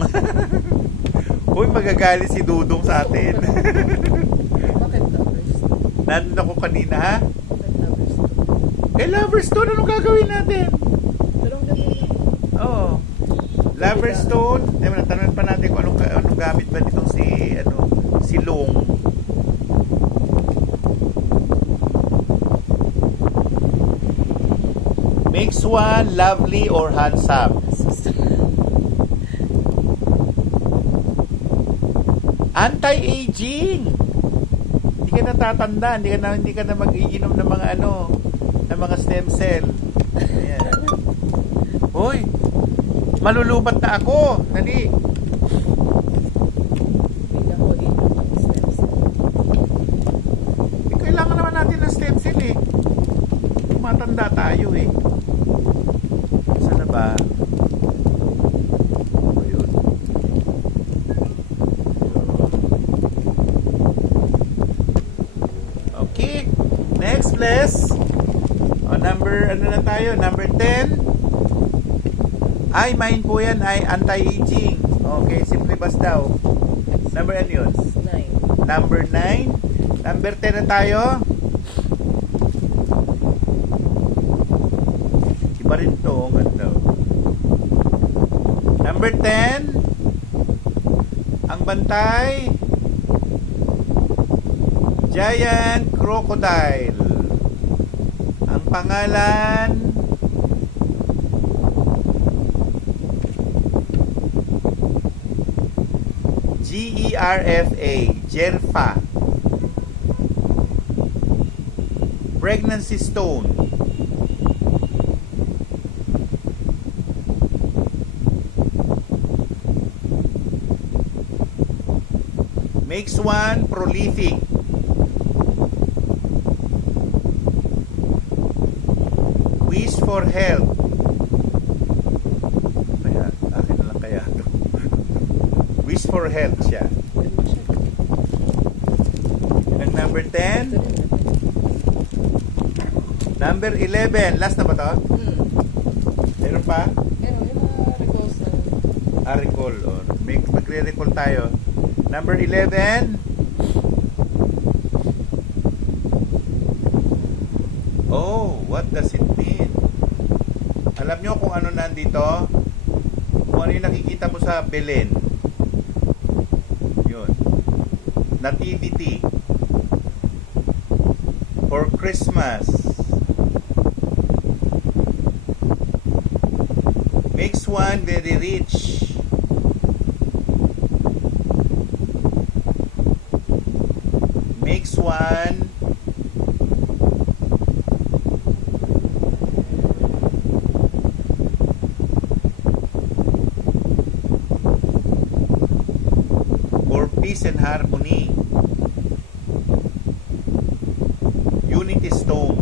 Uy, magagalit si Dudong sa atin. Bakit Loverstone? Nandun ako kanina, ha? Bakit Loverstone? Loverstone, anong gagawin natin? Pero ang ganda yun. Oo. Loverstone, tanongin pa natin kung anong gamit ba nitong si Long. Makes one lovely or handsome. Anti-aging. Hindi ka natatanda, hindi ka na mag-iinom ng mga ng mga stem cell. Ayan. Hoy, malulubat na ako. Dali. Pinahuli ng steps. Kailangan naman natin ng stencil eh. Tumatanda tayo eh. Saan na ba? Ayun. Okay. Next, please. Number, ano na tayo? Number 10. Ay, mine po yan ay anti-aging. Okay, simple bas daw. Number ano yun? 9. Number 9. Number 10 na tayo. Iba rin to. Ang ganda. Number 10. Ang bantay. Giant crocodile. Ang pangalan GERFA. Gerfa. Pregnancy stone. Makes one prolific. Wish for health. Kaya, akin na lang kaya ito. Wish for health siya. Ang number 10. Number 11. Last na ba to? Meron pa? Pero yung mga recalls na Recall. Or magre-recall tayo. Number 11. Oh, what does it mean? Alam nyo kung ano nandito? Kung ano yung nakikita mo sa Belen. Yun. Nativity. For Christmas. Makes one very rich. Makes one for peace and harmony. Unity stone.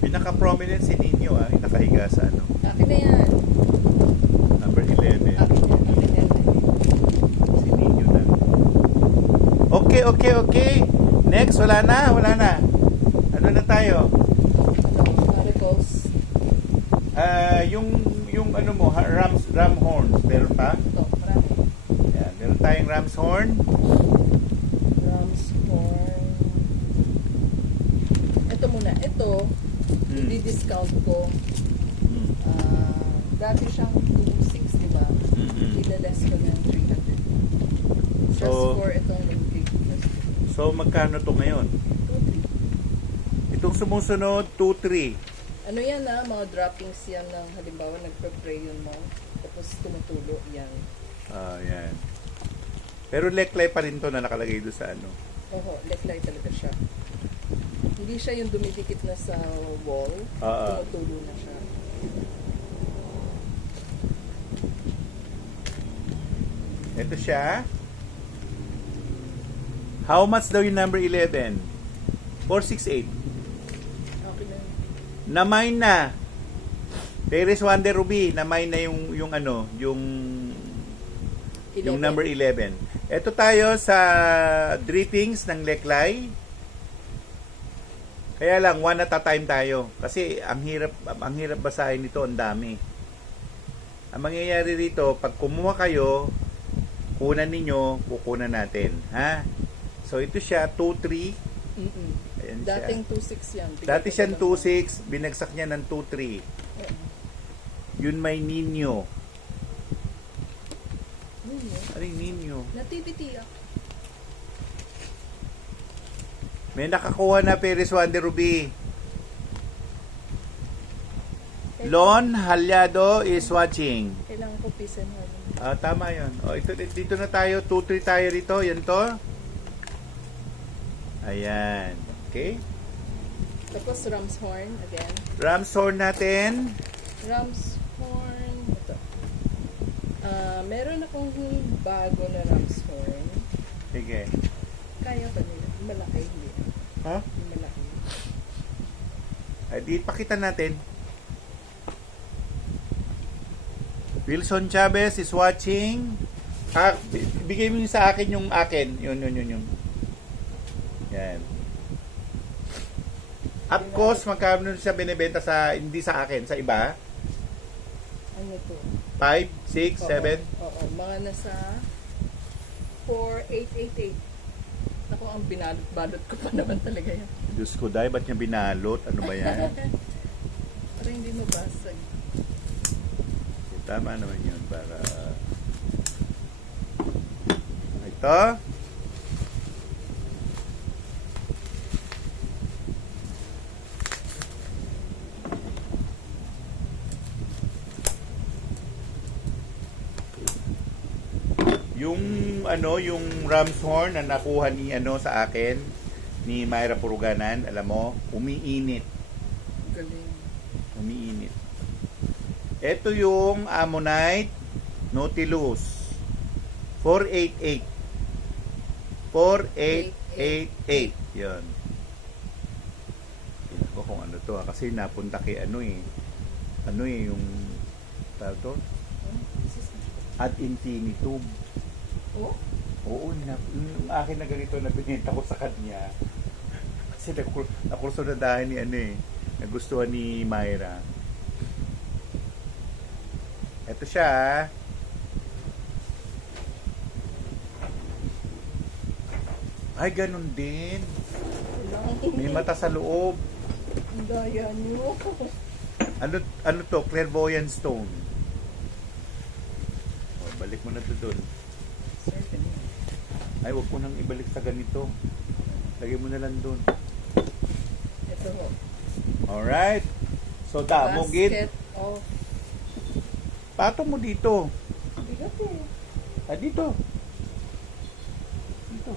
Pinaka-prominent si Nino yung nakahiga sa ano. akin na yan. Number 11. Akin na yan. Si Nino na. Okay. Next, wala na. Ano na tayo? Mga recalls. Yung ano mo, ram horns. Meron pa? Ito, marami. Yan, meron tayong ram's horn. Ram's horn. Ito muna. Ito, i-discount ko. Dati siyang 2.6, diba? Ilaless ko ng 300. Just for itong nag-click. So, magkano to ngayon? 2.3. Itong sumusunod, 2.3. Ano yan mga droppings yan ng halimbawa nagpe-pray yun mo. Tapos tumutulo yan. Yan. Pero leklay pa rin to na nakalagay doon sa ano. Oho, leklay talaga siya. Hindi siya yung dumidikit na sa wall. Tumutulo na siya. Ito siya. How much daw yung number 11? 468. Okay na. Na-mine na. Paris Wonder Ruby, na-mine na yung ano, yung 11. number 11. Ito tayo sa drippings ng leklay. Kaya lang, one at a time tayo. Kasi ang hirap basahin nito, ang dami. Ang mangyayari rito, pag kumuha kayo, kunan ninyo, kukunan natin. Ha? So, ito siya, 2-3. Ayan Dating siya. 2.6 yan. Dati siyang 2.6, binagsak niya ng 2.3. Yun may ninyo. Ano yung ninyo? Nativity May nakakuha na Paris Wonder Ruby. Lon Halyado is watching. Kailangan ko peace and harmony. Tama yun. Dito na tayo. 2-3 tayo rito. Yan to. Ayan. Okay? Tapos ram's horn again. Ram's horn natin. Ram's horn. Ito. Meron akong bago na ram's horn. Sige. Kaya ba nila? Malaki hindi. Ha? Malaki. Ay, di pakita natin. Wilson Chavez is watching. Bigay mo yung sa akin yung akin. Yun. Yan. At cost, magkano siya binibenta sa, hindi sa akin, sa iba? Ano to? 5, 6, 7? Oo, mga nasa 4,888. Naku, ang binalot-balot ko pa naman talaga yan. Diyos ko, dahil ba't niya binalot? Ano ba yan? Para hindi mabasag. Tama naman yun para... Ito. Yung ram's horn na nakuha ni sa akin ni Myra Puruganan, alam mo, umiinit. Galing. Umiinit. Ito yung Ammonite Nautilus 488. 4888. Yun. Tingnan ko kung ano to kasi napunta kay yung tawag to? Ad infinitum. Oh? Oo, yung akin na ganito na binenta ko sa kanya. Kasi nakurso na dahil ni nagustuhan ni Myra. Ito siya. Ay, ganun din. May mata sa loob. Ang daya niyo. Ano to? Clairvoyant stone. O, balik mo na to dun. Ay, wag mo nang ibalik sa ganito. Lagay mo na lang dun. Ito ho. Alright. So, damo gid. Basket of... Patong mo dito. Bigat eh. Ah, dito. Dito.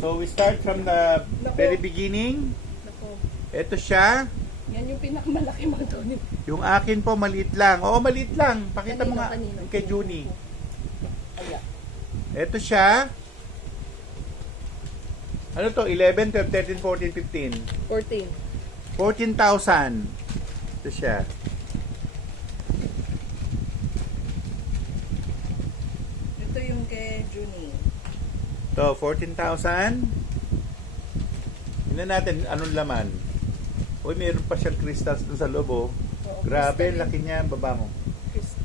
So, we start from the very beginning. Nako. Ito siya. Yan yung pinakamalaki mga Tony. Yung akin po, maliit lang. Oo, maliit lang. Pakita mo nga Kanino? kay Junie. Aya. Ito siya. Ano to? 11, 12, 13, 14, 15. 14. 14,000. Ito siya. Ito yung kay Junie. Ito, 14,000. Tingnan natin anong laman. Uy, mayroon pa siyang crystals dun sa loob, oh. Oo, Grabe, crystal laki niya. Baba mo. Crystal.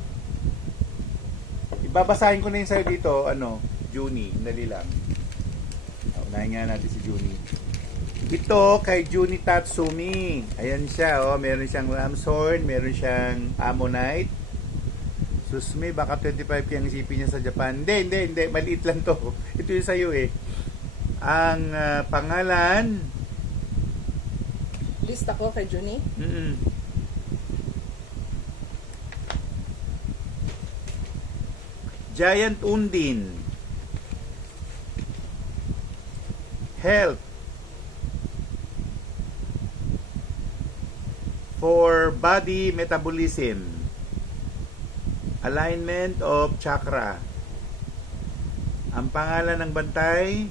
Ibabasahin ko na yun sa'yo dito, Junie. Dali lang. Unahin nga natin si Junie. Ito, kay Junie Tatsumi. Ayan siya, oh. Meron siyang ram's horn, meron siyang ammonite. Susmi, baka 25 kayang isipin niya sa Japan. Hindi. Maliit lang to. Ito yung sa'yo, eh. Ang pangalan... List ako kay Junie. Giant Undin. Health. For body metabolism. Alignment of chakra. Ang pangalan ng bantay,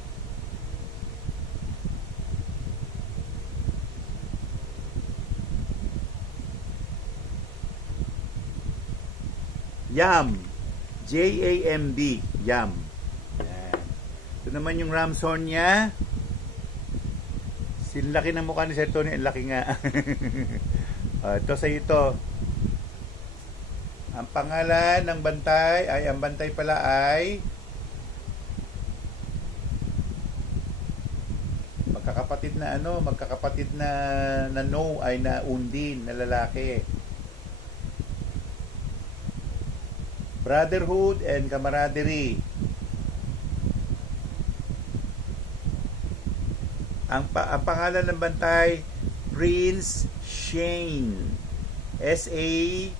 Yam. J-A-M-B. Yam. Yan. Ito naman yung ram's horn niya. Sinlaki ng mukha ni Sir Tony. Ang laki nga. Ito sa ito. Ang pangalan ng bantay ay, ang bantay pala ay magkakapatid na no ay na undin na lalaki. Brotherhood and camaraderie. Ang pangalan ng bantay, Prince Shane. S-H-A-Y-N-E.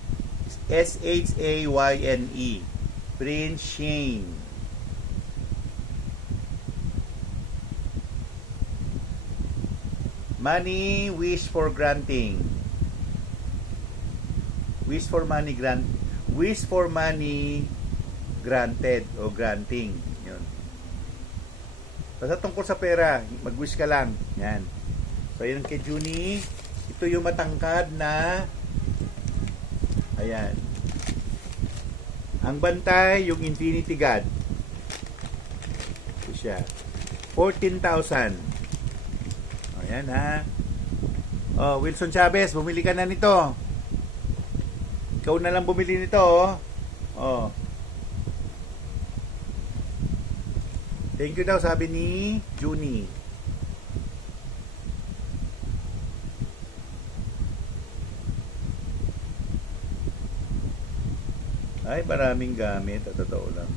Prince Shane. Money, wish for granting. Wish for money granted o granting. Yun. Basta tungkol sa pera, mag-wish ka lang. Yan. So, yun kay Junie. Ito yung matangkad na ayan. Ang bantay, yung Infinity God. Ito siya. 14,000. Ayan ha. Oh, Wilson Chavez, bumili ka na nito. Ikaw na lang bumili nito, oh. Oh. Thank you daw, sabi ni Junie. Ay, maraming gamit. Totoo lang.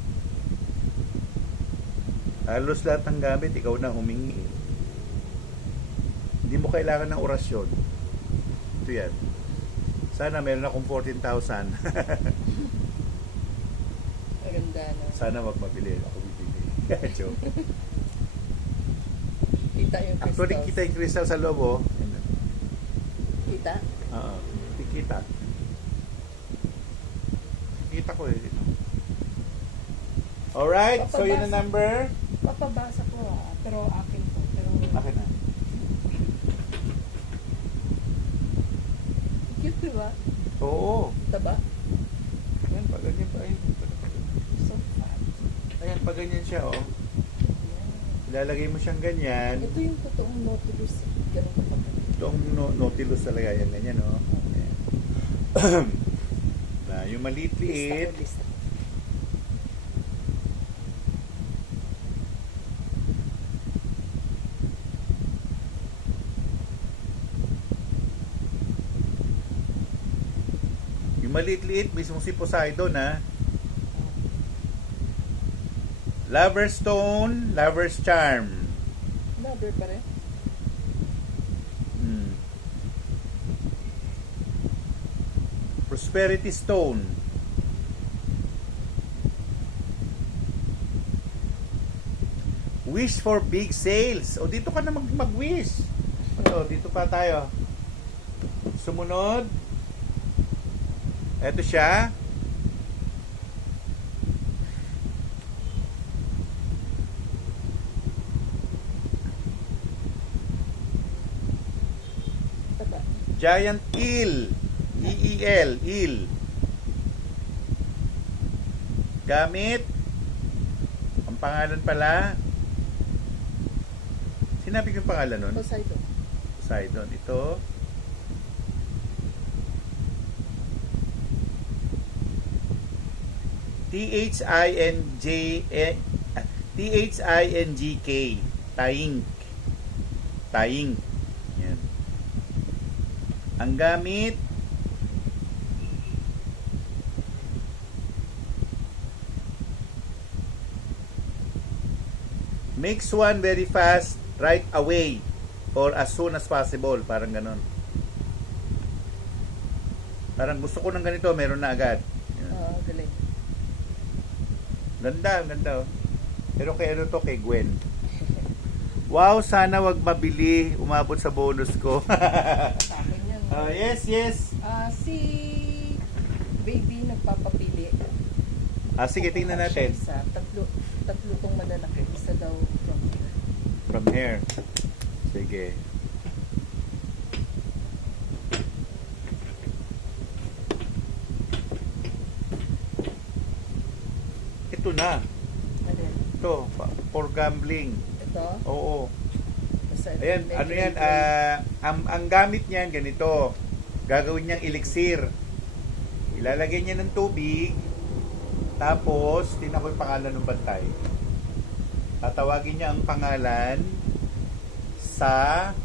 Halos lahat ng gamit, ikaw na humingi. Hindi mo kailangan ng orasyon. Ito yan. Sana meron akong 14,000. Maganda na. Sana wag mabili. Ako bibili. Joke. Kita yung crystals. Actually, kita yung crystal sa loob, oh. Kita? Oo. Kita. Kita ko eh. Alright, so yun ang number. Papabasa ko pero akin to. Pero Akin na. Cute, diba? Oo. Taba? Ayan, pag ganyan pa. so fat. Ayan, pag ganyan siya, oh. Ilalagay mo siyang ganyan. Ito yung totoong Nautilus. Ganun ko pa. Itong Nautilus talaga yan, ganyan, oh. Ayan. Na, yung maliit-liit. Lista. Yung maliit-liit, mismo si Poseidon, ha. Lover's Stone, Lover's Charm. Lover pa rin. Prosperity Stone. Wish for big sales. O, dito ka na mag-wish. Ito, dito pa tayo. Sumunod. Ito siya. Taba. Giant Eel. EEL. Eel. Gamit. Ang pangalan pala. Sinabi ko yung pangalan nun? Poseidon. Poseidon. Ito. Thingk. Taing. Taing. Yan. Ang gamit. Makes one very fast right away or as soon as possible. Parang ganon. Parang gusto ko ng ganito, meron na agad. Yan. Galing. Ganda, ganda, oh. Pero kay ano to, kay Gwen. Wow, sana wag mabili. Umabot sa bonus ko. Sa akin yan. Yes, yes. Si baby nagpapapili. Sige, tingnan natin. Isa, tatlo tong malalaki. Isa daw from here. From here. Sige. Ito na. Ano yan? Ito, for gambling. Ito? Oo. Basta Ayan, medyo ano yan, libre. ang gamit niyan, ganito. Gagawin niyang elixir. Ilalagay niya ng tubig, tapos, tingnan ko yung pangalan ng bantay. Tatawagin niya ang pangalan sa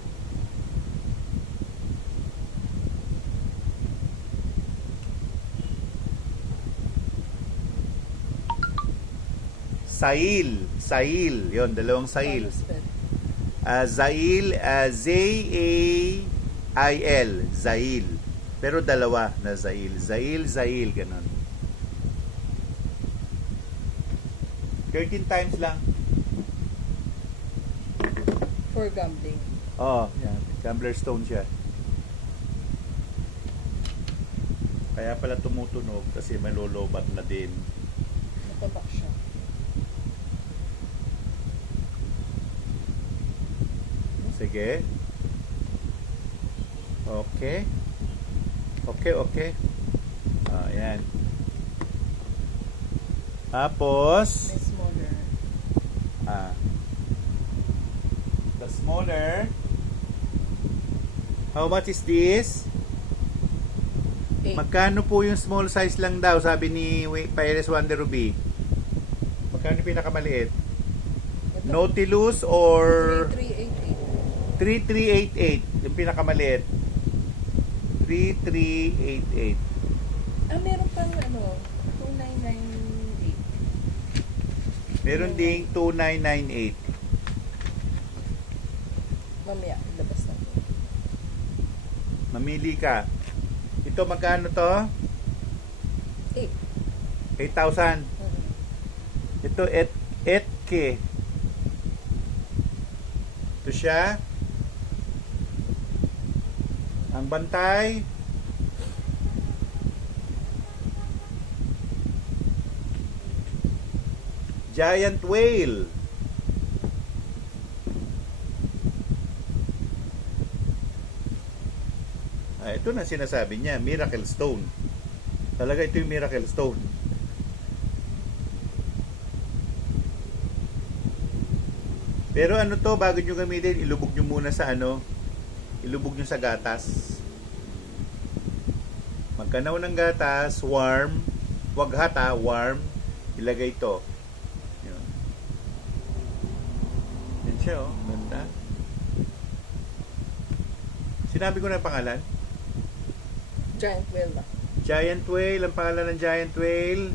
Sail. Sail. Yon, dalawang Sail. Zail, Z-A-I-L. Zail. Pero dalawa na Zail. Zail, Zail, ganon. 13 times lang. For gambling. Oh, yan. Gambler stone siya. Kaya pala tumutunog kasi malolobat na din. Natabak siya. Sige. Okay. Okay. Yan. Tapos, May smaller. the smaller. How much is this? 8. Magkano po yung small size lang daw, sabi ni Pires Wonder Ruby? Magkano yung pinakamaliit? Ito. Nautilus or 3388. 3388 yung pinakamaliit. 3388. Meron pang 2998. Meron ding 2998. Mamaya, ilabas natin. Mamili ka. Ito magkano to? 8. 8,000. Ito 8K. Ito siya. Ang bantay Giant Whale. Ito na sinasabi niya, Miracle Stone. Talaga ito yung Miracle Stone. Pero ano to, bago nyo gamitin, ilubog nyo muna sa ilubog nyo sa gatas. Magkanaw ng gatas, warm, wag hata, warm, ilagay ito. Yun. Yan siya, oh, ganda. Sinabi ko na ang pangalan? Giant whale na. Giant Whale, ang pangalan ng Giant Whale.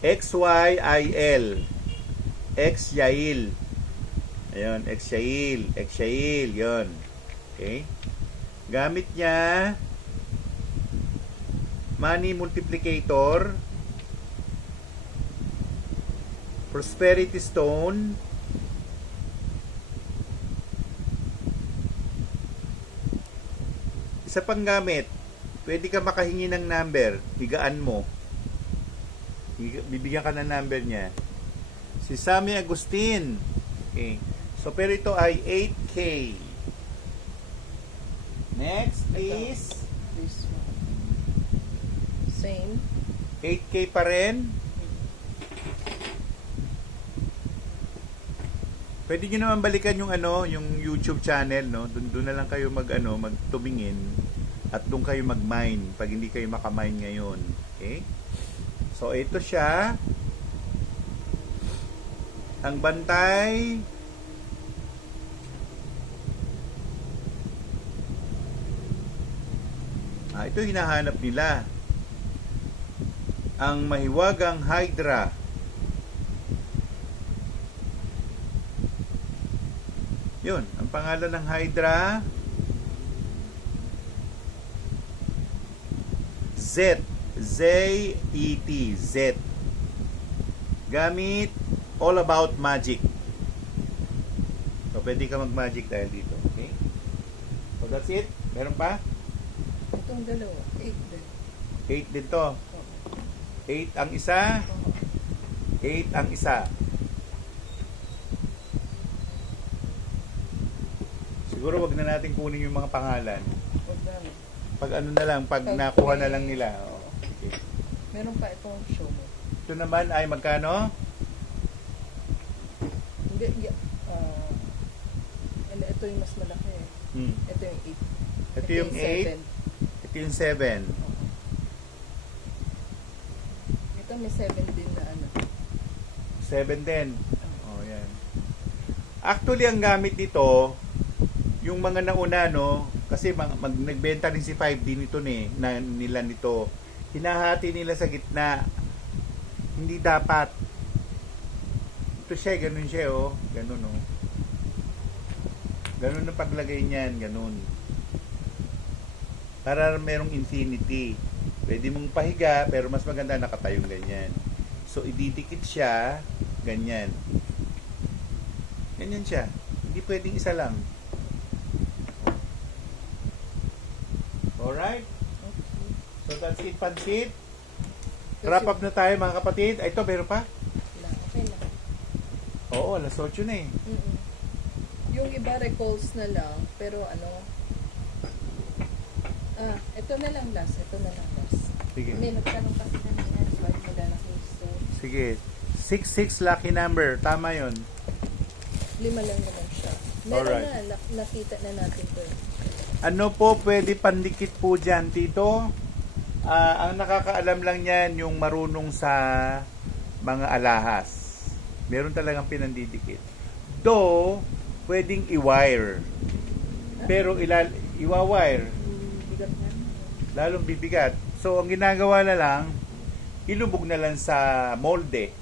XYIL. X-Yail. Ayun, X-Yail. X-Yail, yun. Okay. Gamit niya money multiplicator, prosperity stone, isa pang gamit, pwede ka makahingi ng number, higaan mo. Bibigyan ka ng number niya. Si Sammy Agustin. Okay. So, pero ito ay 8K. Next is This one. Same. 8K pa rin. Pwede nyo naman balikan yung yung YouTube channel, no? Doon na lang kayo magtumingin at doon kayo mag-mine pag hindi kayo makamine ngayon. Okay? So ito siya. Ang bantay ito hinahanap nila. Ang mahiwagang Hydra. Yun, ang pangalan ng Hydra Z. Z-E-T. Z. Gamit All About Magic. So, pwede ka mag-magic dahil dito. Okay? So, that's it. Meron pa? Itong dalawa. 8 din. 8 din to. 8 ang isa. 8 ang isa. Siguro wag na natin kunin yung mga pangalan. Huwag na. Pag na lang, pag nakuha na lang nila. Oh, okay. Meron pa itong show mo. Ito naman ay magkano? Hindi. Ito yung mas malaki eh. Ito yung 8. Ito yung 8. Ito yung 7. Ito may 7 din na 7 din. Oh, yan. Actually, ang gamit dito, yung mga nauna, no, kasi nagbenta rin si 5D nito nila nito. Hinahati nila sa gitna. Hindi dapat. Ito siya, ganun siya, oh. Ganun, oh. Ganun ang paglagay niyan, ganun. Para merong infinity. Pwede mong pahiga, pero mas maganda nakatayong ganyan. So, ididikit siya Ganyan. Ganyan siya. Hindi pwedeng isa lang. Alright? Okay. So that's it, pansit. Wrap up na tayo mga kapatid. Ay, ito, meron pa? Wala, okay lang. Oo, alas 8 na eh. Mm-mm. Yung iba recalls na lang, pero ano, ito na lang last. Sige. May nagtanong kasi kanina, why wala na Kingston? Sige. 66 lucky number. Tama yon. 5 lang naman siya. Meron Alright. na, nakita na natin to. Ano po pwede pandikit po dyan, Tito? Ang nakakaalam lang yan yung marunong sa mga alahas. Meron talagang pinandidikit. Though, pwedeng i-wire. Pero iwa-wire, Bigat na. lalong bibigat. So, ang ginagawa na lang, ilubog na lang sa molde.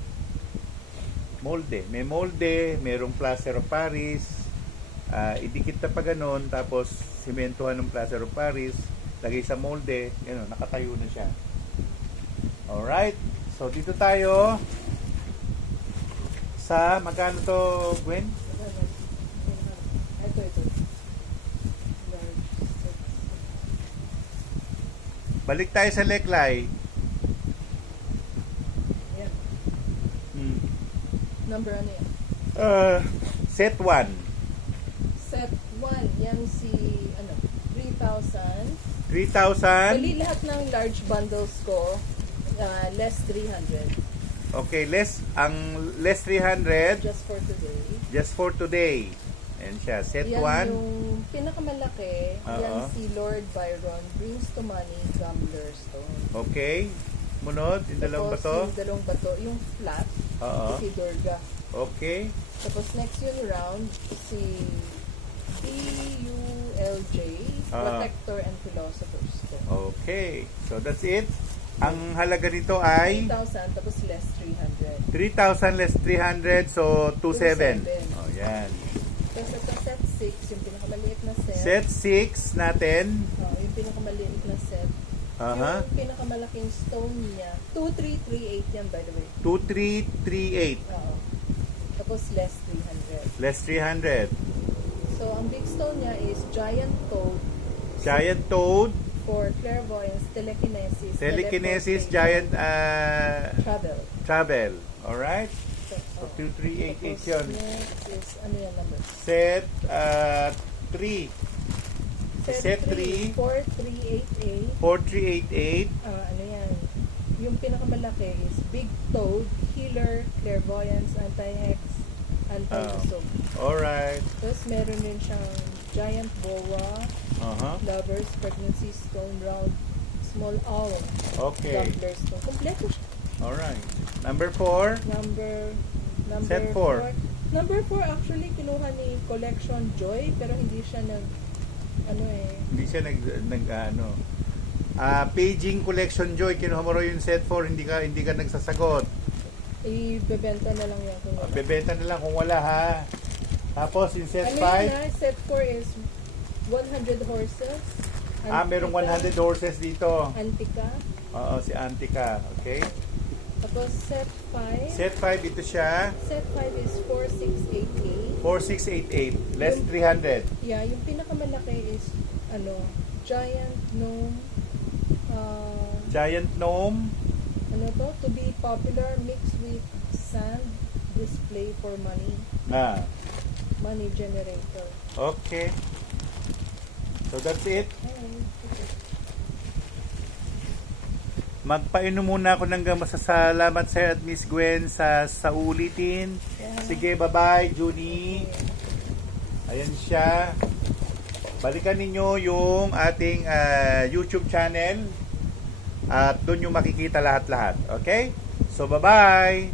Molde. May molde, merong plaster of Paris, idikit na pa ganun, tapos simentuhan ng plaster of Paris, lagay sa molde, gano'n, nakatayo na siya. Alright. So, dito tayo sa, magkano to, Gwen? Ito. Balik tayo sa Leklay. Yan. Number ano yan? Set 1. Set 1. Yan si, 3,000. 3,000. Bali lahat ng large bundles ko, less 300. Okay, ang less 300 Just for today. just for today. Ayan siya, set Yan 1. yung pinakamalaki. Yan Oo. si Lord Byron, Brings to Money, Gambler Stone. Okay. Munod, yung dalawang Tapos bato. yung dalawang bato, yung flat, Oo. si Durga. Okay. Tapos next yung round, si DULJ, Protector and Philosopher's Stone. Okay. So that's it. Ang halaga nito ay 3,000, tapos less 300. 3,000 less 300, so 2,700. 2,700. Oh, yan. Tapos ito set 6, yung pinakamaliit na set. Set 6 natin. Yung pinakamaliit na set. Aha. Yung pinakamalaking stone niya, 2338 yan by the way. 2338 Oo. Tapos less 300. less 300. So, ang big stone niya is Giant Toad Giant Toad, for clairvoyance, telekinesis, Giant travel. Travel. Alright? So, So 2388 yun. Next is, ano yan number? Set 3. Set 3, 4388. 4388. Ano yan? Yung pinakamalaki is Big Toad, Healer, Clairvoyance, Anti-Hex, Anti-Usog. Alright. Tapos meron din siyang Giant Boa, Lovers, Pregnancy Stone, Round, Small Owl, Okay. Gambler Stone. Kompleto siya. Alright. Number 4. Number Set 4. Number 4 actually kinuha ni Collection Joy pero hindi siya Hindi siya paging collection joy, kinuha mo raw yung set 4, hindi ka nagsasagot. ibebenta na lang yan kung wala. Bebenta na lang kung wala ha. Tapos yung set 5, Set 4 is 100 horses. merong 100 horses dito. Antica. Oo, si Antica. Okay. Tapos set 5. Set 5, ito siya. Set 5 is 4688. 4688, less 300. Yeah, yung pinakamalaki is Giant Gnome. Giant Gnome. To be popular mixed with sand display for money. Money generator. Okay. So that's it. Magpainom muna ako ng masasalamat sir at Miss Gwen sa ulitin. Yeah. Sige, bye-bye, Junie. Ayan siya. Balikan ninyo yung ating YouTube channel at doon yung makikita lahat-lahat. Okay? So, bye-bye!